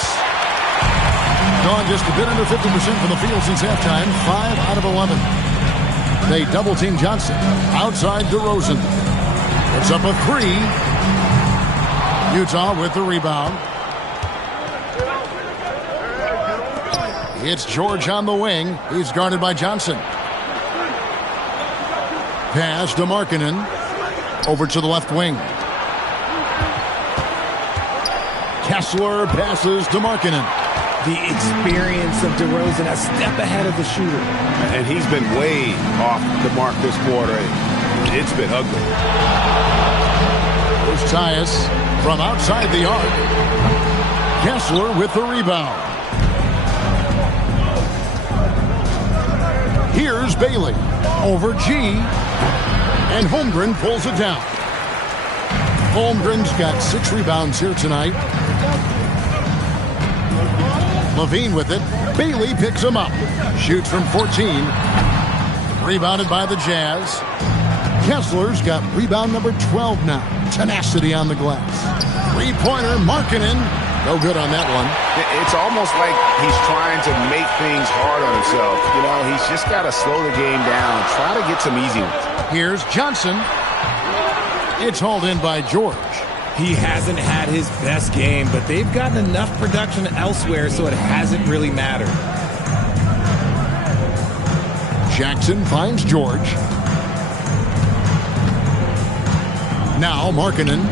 Gone just a bit under 50% from the field since halftime. 5 out of 11. They double-team Johnson. Outside DeRozan. It's up a 3. Utah with the rebound. It's George on the wing. He's guarded by Johnson. Pass to Markkanen. Over to the left wing. Kessler passes to Markkanen. The experience of DeRozan a step ahead of the shooter. And he's been way off the mark this quarter. It's been ugly. There's Tyus from outside the arc. Kessler with the rebound. Here's Bailey. Over G. And Holmgren pulls it down. Holmgren's got 6 rebounds here tonight. Levine with it. Bailey picks him up. Shoots from 14. Rebounded by the Jazz. Kessler's got rebound number 12 now. Tenacity on the glass. Three-pointer, Markkanen. No good on that one. It's almost like he's trying to make things hard on himself. You know, he's just got to slow the game down. Try to get some easy ones. Here's Johnson. It's hauled in by George. He hasn't had his best game, but they've gotten enough production elsewhere, so it hasn't really mattered. Jackson finds George. Now Markkanen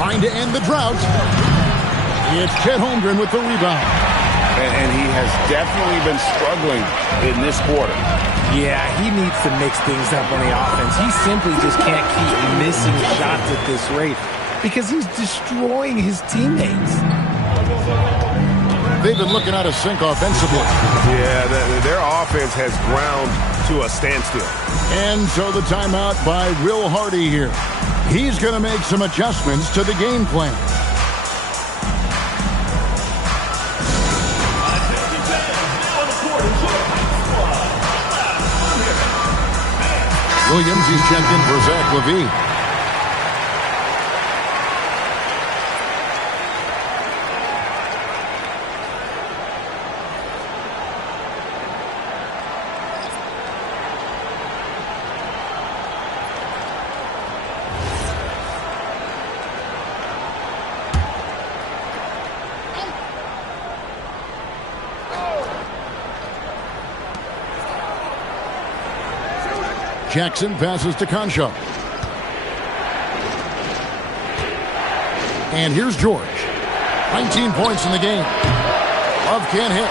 trying to end the drought. It's Chet Holmgren with the rebound. And he has definitely been struggling in this quarter. Yeah, he needs to mix things up on the offense. He simply just can't keep missing shots at this rate because he's destroying his teammates. They've been looking out of sync offensively. Yeah, their offense has ground to a standstill. And so the timeout by Will Hardy here. He's going to make some adjustments to the game plan. Williams, he's checked in for Zach LaVine. Jackson passes to Concho. And here's George. 19 points in the game. Love can't hit.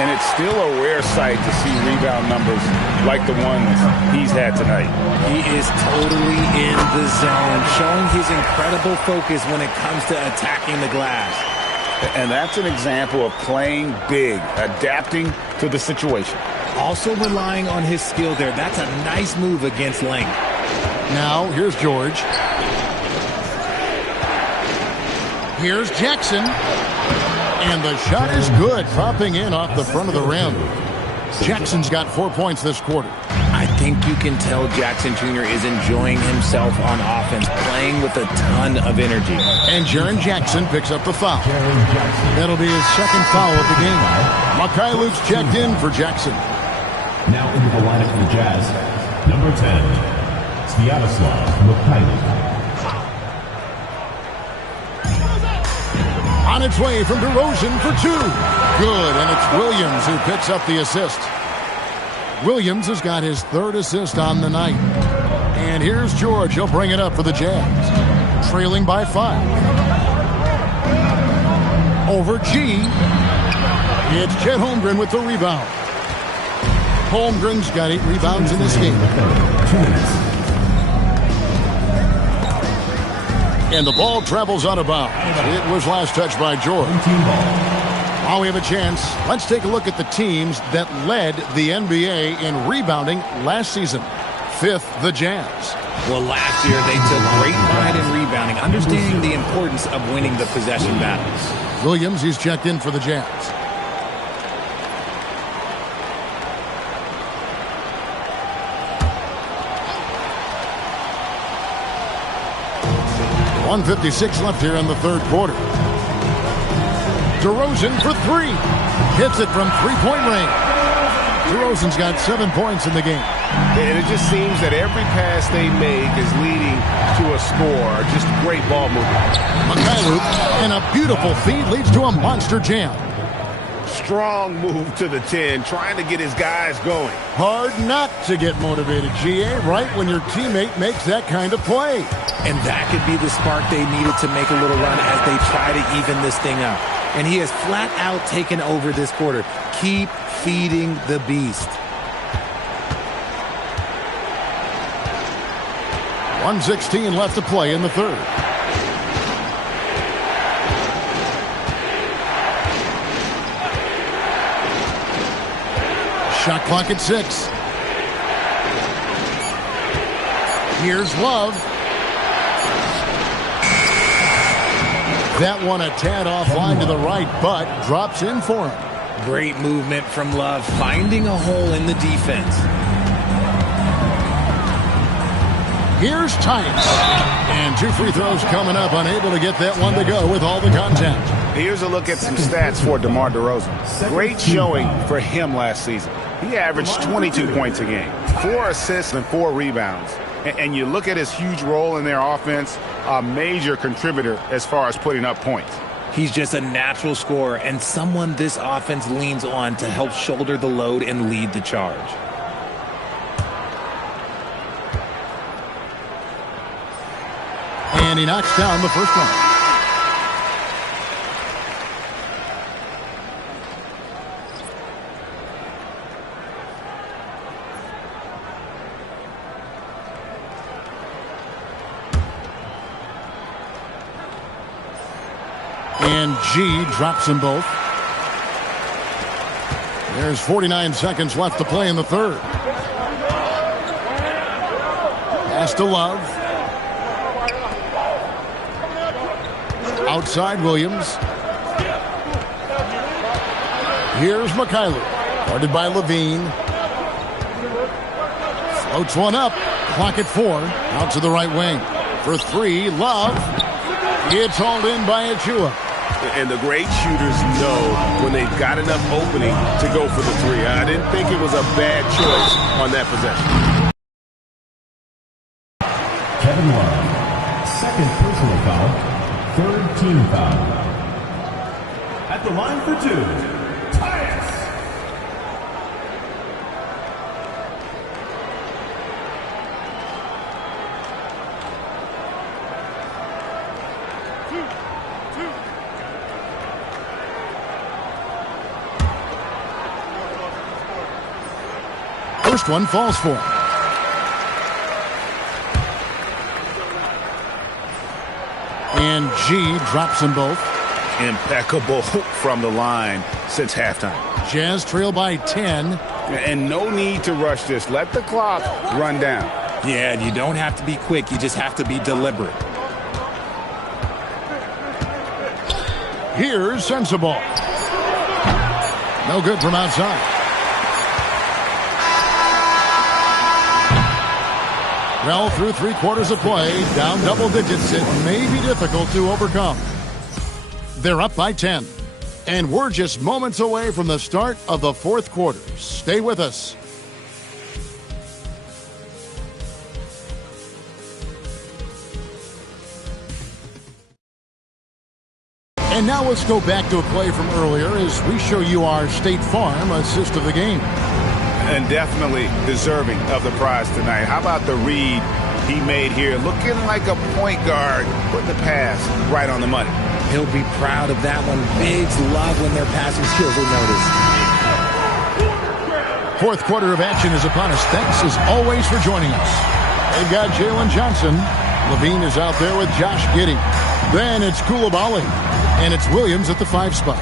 And it's still a rare sight to see rebound numbers like the ones he's had tonight. He is totally in the zone, showing his incredible focus when it comes to attacking the glass. And that's an example of playing big, adapting to the situation. Also relying on his skill there. That's a nice move against length. Now, here's George. Here's Jackson. And the shot is good, popping in off the front of the rim. Jackson's got 4 points this quarter. I think you can tell Jackson Jr. is enjoying himself on offense, playing with a ton of energy. And Jaren Jackson picks up the foul. That'll be his second foul of the game. Mikhailov's checked in for Jackson. Now into the lineup for the Jazz, number 10, Sviatoslav Mikhailov. On its way from DeRozan for two. Good, and it's Williams who picks up the assist. Williams has got his third assist on the night. And here's George. He'll bring it up for the Jazz. Trailing by 5. Over G. It's Chet Holmgren with the rebound. Holmgren's got 8 rebounds in this game. And the ball travels out of bounds. It was last touched by George. Now we have a chance. Let's take a look at the teams that led the NBA in rebounding last season. 5th, the Jazz. Well, last year they took great pride in rebounding, understanding the importance of winning the possession battles. Williams, he's checked in for the Jazz. .156 left here in the third quarter. DeRozan for 3. Hits it from three-point range. DeRozan's got 7 points in the game. And it just seems that every pass they make is leading to a score. Just great ball movement. Mikhailov, and a beautiful feed leads to a monster jam. Strong move to the 10, trying to get his guys going. Hard not to get motivated, GA, right when your teammate makes that kind of play. And that could be the spark they needed to make a little run as they try to even this thing up. And he has flat out taken over this quarter. Keep feeding the beast. 1:16 left to play in the third. Shot clock at 6. Here's Love. That one a tad offline to the right, but drops in for him. Great movement from Love, finding a hole in the defense. Here's Tice. And 2 free throws coming up, unable to get that one to go with all the contact. Here's a look at some stats for DeMar DeRozan. Great showing for him last season. He averaged 22 points a game, 4 assists and 4 rebounds. And you look at his huge role in their offense, a major contributor as far as putting up points. He's just a natural scorer and someone this offense leans on to help shoulder the load and lead the charge. And he knocks down the first one. And G drops them both. There's 49 seconds left to play in the third. Pass to Love. Outside Williams. Here's Mikhailuk. Guarded by Levine. Floats one up. Clock at 4. Out to the right wing. For 3, Love. It's hauled in by Achua. And the great shooters know when they've got enough opening to go for the 3. I didn't think it was a bad choice on that possession. Kevin Love, second personal foul, third team foul. At the line for 2, Tyus. First one falls for him. And G drops them both. Impeccable from the line since halftime. Jazz trail by 10. And no need to rush this. Let the clock run down. Yeah, and you don't have to be quick. You just have to be deliberate. Here's Sensabaugh. No good from outside. Well, through 3 quarters of play, down double digits, it may be difficult to overcome. They're up by 10. And we're just moments away from the start of the fourth quarter. Stay with us. And now let's go back to a play from earlier as we show you our State Farm assist of the game. And definitely deserving of the prize tonight. How about the read he made here? Looking like a point guard. Put the pass right on the money. He'll be proud of that one. Bigs love when their passing skills are noticed. Fourth quarter of action is upon us. Thanks as always for joining us. They've got Jalen Johnson. Levine is out there with Josh Giddey. Then it's Coulibaly. And it's Williams at the 5 spot.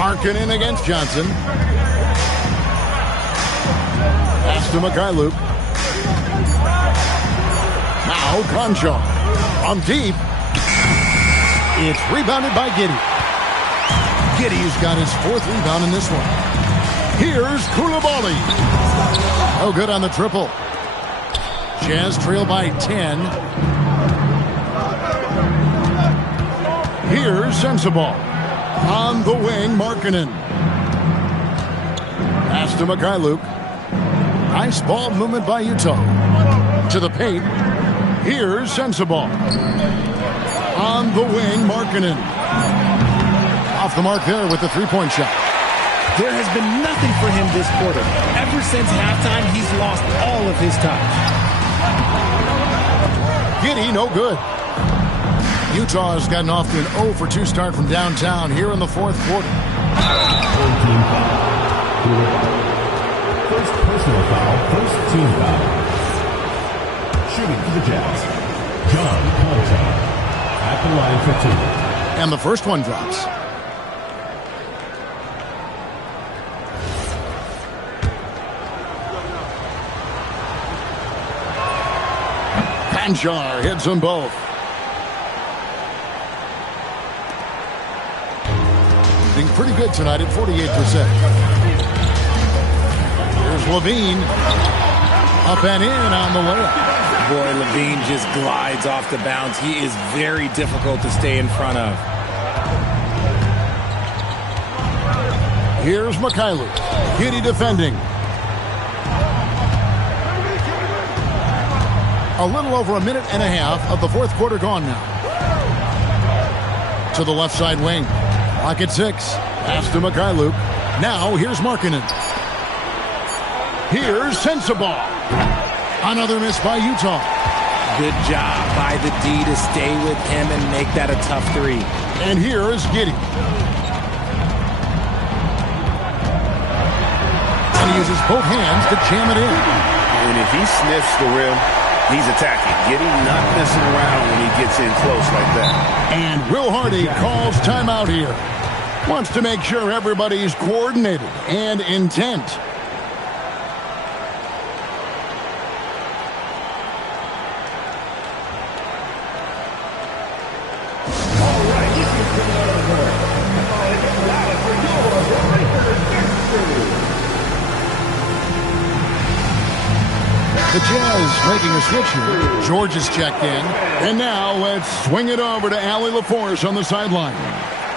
Markkanen against Johnson. Pass to Mikhailuk. Now Concho. From deep. It's rebounded by Giddey. Giddey's got his 4th rebound in this one. Here's Coulibaly. No good on the triple. Jazz trail by 10. Here's Sensabaugh. On the wing, Markkanen. Pass to Mikhailuk. Nice ball movement by Utah. To the paint. Here's Sensabaugh. On the wing, Markkanen. Off the mark there with the 3-point shot. There has been nothing for him this quarter. Ever since halftime, he's lost all of his touch. Giddey, no good. Utah has gotten off to an 0 for 2 start from downtown here in the fourth quarter. First personal foul, first team foul. Shooting for the Jazz, John Concho. At the line for 2. And the first one drops. Panjar hits them both. Pretty good tonight at 48%. Here's Levine. Up and in on the layup. Boy, Levine just glides off the bounce. He is very difficult to stay in front of. Here's Mikhailuk. Giddey defending. A little over a minute and a half of the fourth quarter gone now. To the left side wing. Clock at 6. Pass to Mikhailuk. Now here's Markkanen. Here's Sensabaugh. Another miss by Utah. Good job by the D to stay with him and make that a tough three. And here is Giddey. And he uses both hands to jam it in. And if he sniffs the rim, he's attacking. Giddey not messing around when he gets in close like that. And Will Hardy calls timeout here. Wants to make sure everybody's coordinated and intent. The Jazz making a switch here. George is checked in. And now let's swing it over to Allie LaForce on the sideline.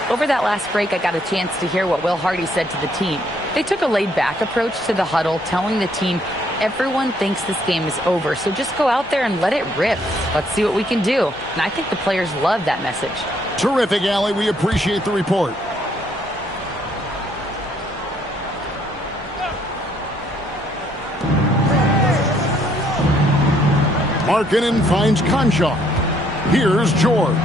Over that last break, I got a chance to hear what Will Hardy said to the team. They took a laid-back approach to the huddle, telling the team, everyone thinks this game is over, so just go out there and let it rip. Let's see what we can do. And I think the players love that message. Terrific, Allie. We appreciate the report. Markkanen finds Conchar. Here's George.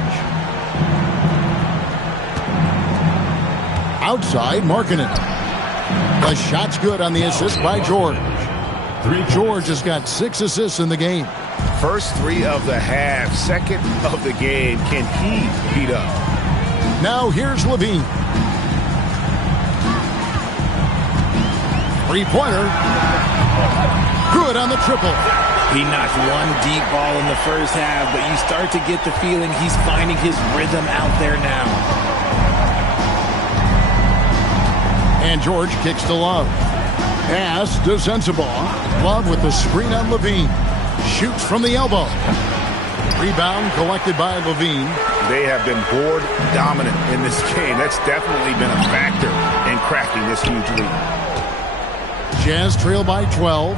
Outside, Markkanen. The shot's good on the assist by George. George has got 6 assists in the game. First 3 of the half, second of the game. Can he beat up? Now here's Levine. Three-pointer. Good on the triple. He knocked one deep ball in the first half, but you start to get the feeling he's finding his rhythm out there now. And George kicks to Love. Pass to Sensabaugh. Love with the screen on Levine. Shoots from the elbow. Rebound collected by Levine. They have been board dominant in this game. That's definitely been a factor in cracking this huge lead. Jazz trail by 12.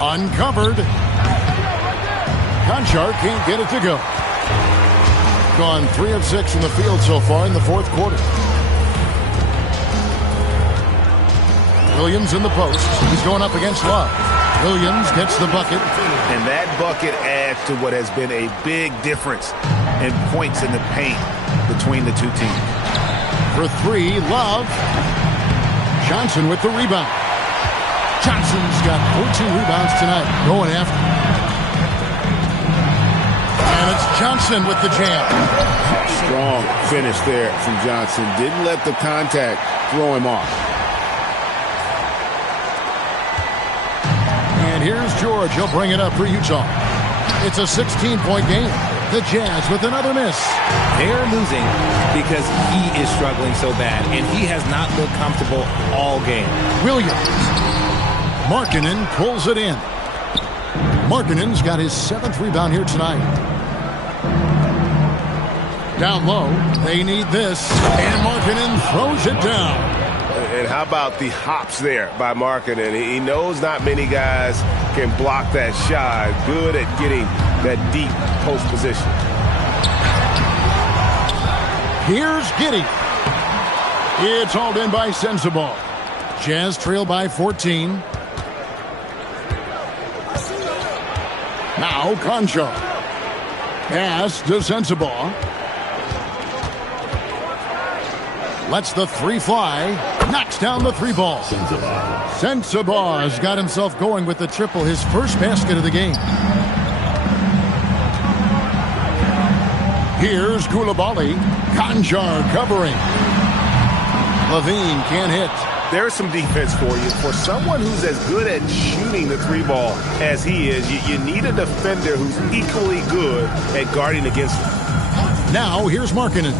Uncovered. Conchar can't get it to go. Gone 3 of 6 from the field so far in the fourth quarter. Williams in the post. He's going up against Love. Williams gets the bucket. And that bucket adds to what has been a big difference in points in the paint between the two teams. For 3, Love. Johnson with the rebound. Johnson's got 14 rebounds tonight. Going after. And it's Johnson with the jam. Strong finish there from Johnson. Didn't let the contact throw him off. And here's George. He'll bring it up for Utah. It's a 16-point game. The Jazz with another miss. They're losing because he is struggling so bad, and he has not looked comfortable all game. Williams. Markkanen pulls it in. Markkanen's got his 7th rebound here tonight. Down low, they need this, and Markkanen throws it down. And how about the hops there by Markkanen? He knows not many guys can block that shot. Good at getting that deep post position. Here's Giddey. It's hauled in by Sensabaugh. Jazz trail by 14. Now Conchar. Pass to Sensabaugh. Lets the 3 fly. Knocks down the 3 ball. Sensabaugh has got himself going with the triple. His first basket of the game. Here's Coulibaly. Conchar covering. Levine can't hit. There's some defense for you. For someone who's as good at shooting the 3 ball as he is, you need a defender who's equally good at guarding against him. Now here's Markkanen.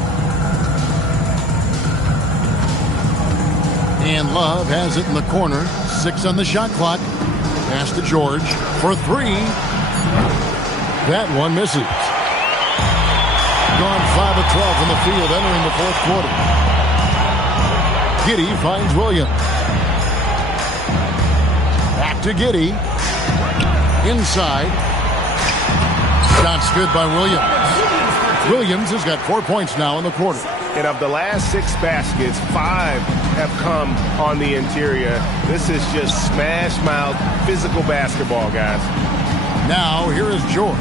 And Love has it in the corner. 6 on the shot clock. Pass to George for 3. That one misses. Gone 5 of 12 from the field entering the fourth quarter. Giddey finds Williams. Back to Giddey. Inside. Shot's good by Williams. Williams has got 4 points now in the quarter. And of the last 6 baskets, 5 have come on the interior. This is just smash-mouth physical basketball, guys. Now, here is George.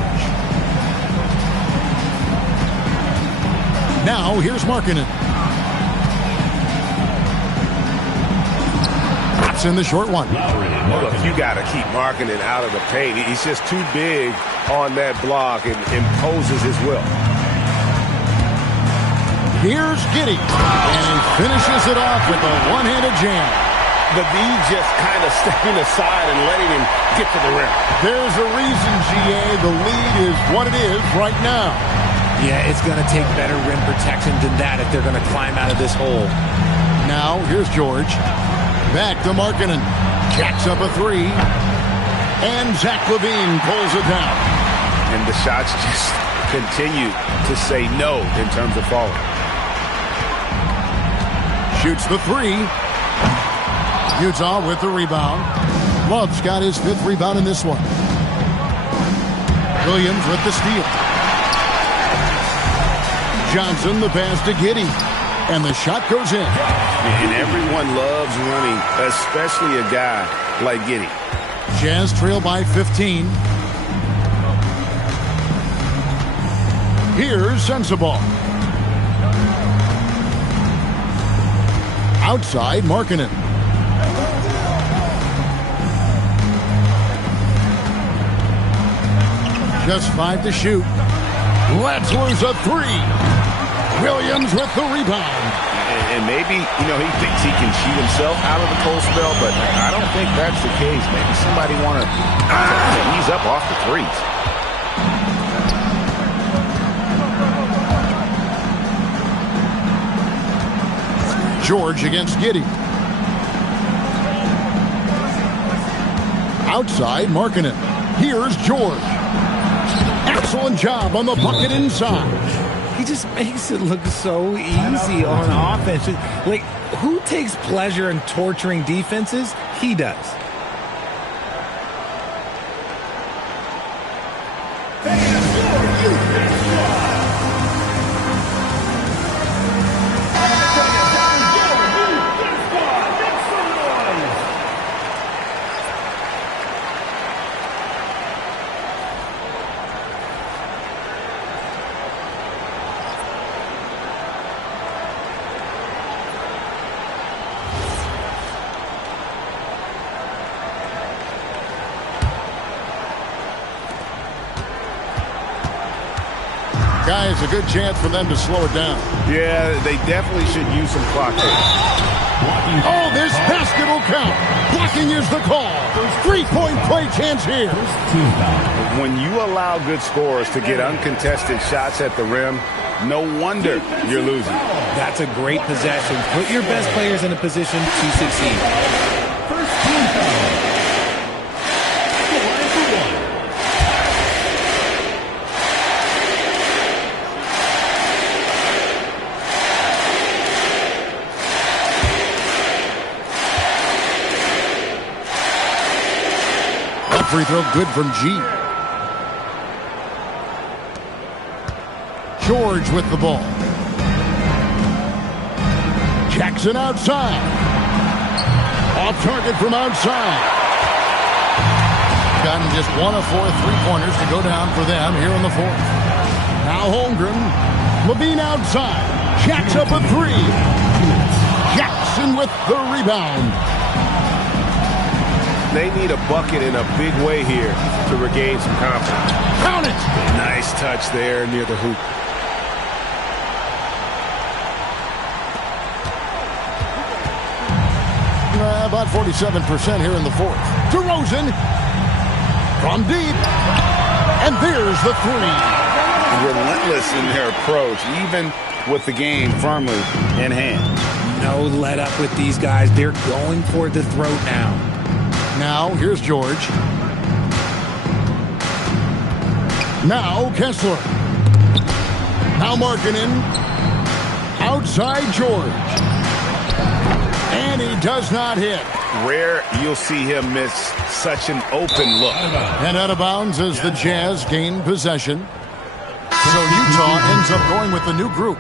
Now, here's Markkanen. That's in the short one. Look, you got to keep Markkanen out of the paint. He's just too big on that block and imposes his will. Here's Giddey, and he finishes it off with a one-handed jam. The D just kind of stepping aside and letting him get to the rim. There's a reason, GA, the lead is what it is right now. Yeah, it's going to take better rim protection than that if they're going to climb out of this hole. Now, here's George. Back to Markkanen. Jacks up a 3. And Zach LaVine pulls it down. And the shots just continue to say no in terms of falling. Shoots the 3. Utah with the rebound. Love's got his 5th rebound in this one. Williams with the steal. Johnson the pass to Giddey. And the shot goes in. And everyone loves running, especially a guy like Giddey. Jazz trail by 15. Here's Sensabaugh. Outside, Markkanen. Just 5 to shoot. Let's lose a 3. Williams with the rebound. And maybe, he thinks he can shoot himself out of the cold spell, but I don't think that's the case. Maybe somebody want to ease up off the threes. George against Giddey. Outside, Markkanen. Here's George. Excellent job on the bucket inside. He just makes it look so easy on offense. Like, who takes pleasure in torturing defenses? He does. Guys, a good chance for them to slow it down. Yeah, they definitely should use some clock here. Oh, this basket will count. Blocking is the call. 3-point play chance here. When you allow good scorers to get uncontested shots at the rim, no wonder you're losing. That's a great possession. Put your best players in a position to succeed. First team foul. The line for 1. Free throw good from G. George with the ball. Jackson outside. Off target from outside. Gotten just 1 of 4 3-pointers to go down for them here in the 4th. Now Holmgren. LaVine outside. Jacks up a 3. Jackson with the rebound. They need a bucket in a big way here to regain some confidence. Count it! Nice touch there near the hoop. About 47% here in the 4th. DeRozan from deep. And there's the 3. Relentless in their approach, even with the game firmly in hand. No let up with these guys. They're going for the throat now. Now, here's George. Now, Kessler. Now, Markkanen. Outside, George. And he does not hit. Rare you'll see him miss such an open look. And out of bounds as the Jazz gain possession. So Utah ends up going with the new group.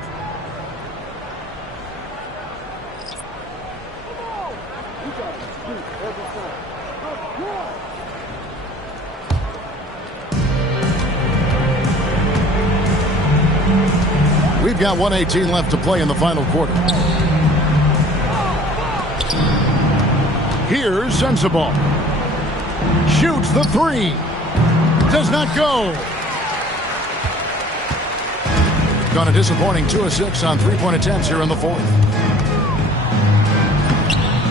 We've got 1:18 left to play in the final quarter. Here's Sensabaugh. Shoots the three. Does not go. Gone a disappointing 2 of 6 on three-point attempts here in the fourth.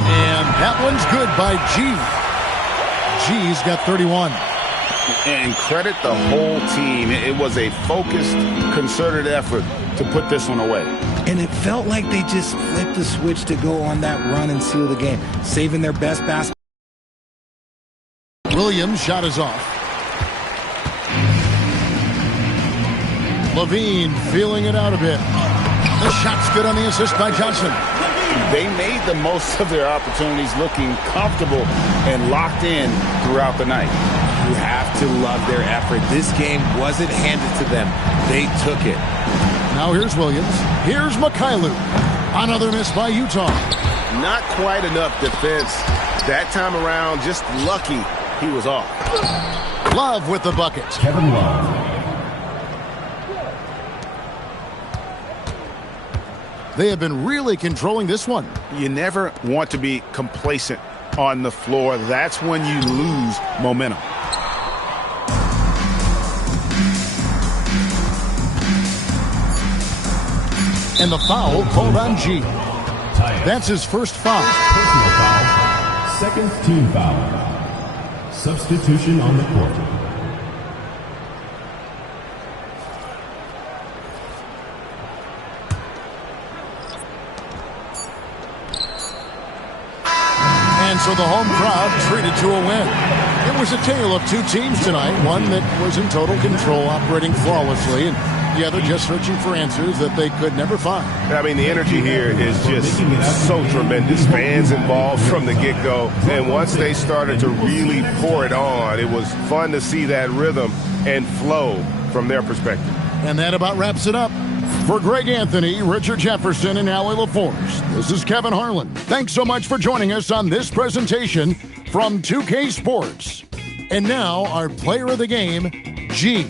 And that one's good by G. G's got 31. And credit the whole team. It was a focused, concerted effort to put this one away. And it felt like they just flipped the switch to go on that run and seal the game, saving their best basketball. Williams' shot is off. Levine feeling it out a bit. The shot's good on the assist by Johnson. They made the most of their opportunities, looking comfortable and locked in throughout the night. You have to love their effort. This game wasn't handed to them. They took it. Now here's Williams. Here's Mikhailuk. Another miss by Utah. Not quite enough defense that time around. Just lucky he was off. Love with the bucket. Kevin Love. They have been really controlling this one. You never want to be complacent on the floor. That's when you lose momentum. And the foul called on G. That's his first foul. Personal foul. Second team foul. Substitution on the court. And so the home crowd treated to a win. It was a tale of two teams tonight, one that was in total control, operating flawlessly, and the other just searching for answers that they could never find. I mean, the energy here is just so tremendous. Fans involved from the get-go. And once they started to really pour it on, it was fun to see that rhythm and flow from their perspective. And that about wraps it up. For Greg Anthony, Richard Jefferson, and Allie LaForce, this is Kevin Harlan. Thanks so much for joining us on this presentation from 2K Sports. And now, our player of the game, G.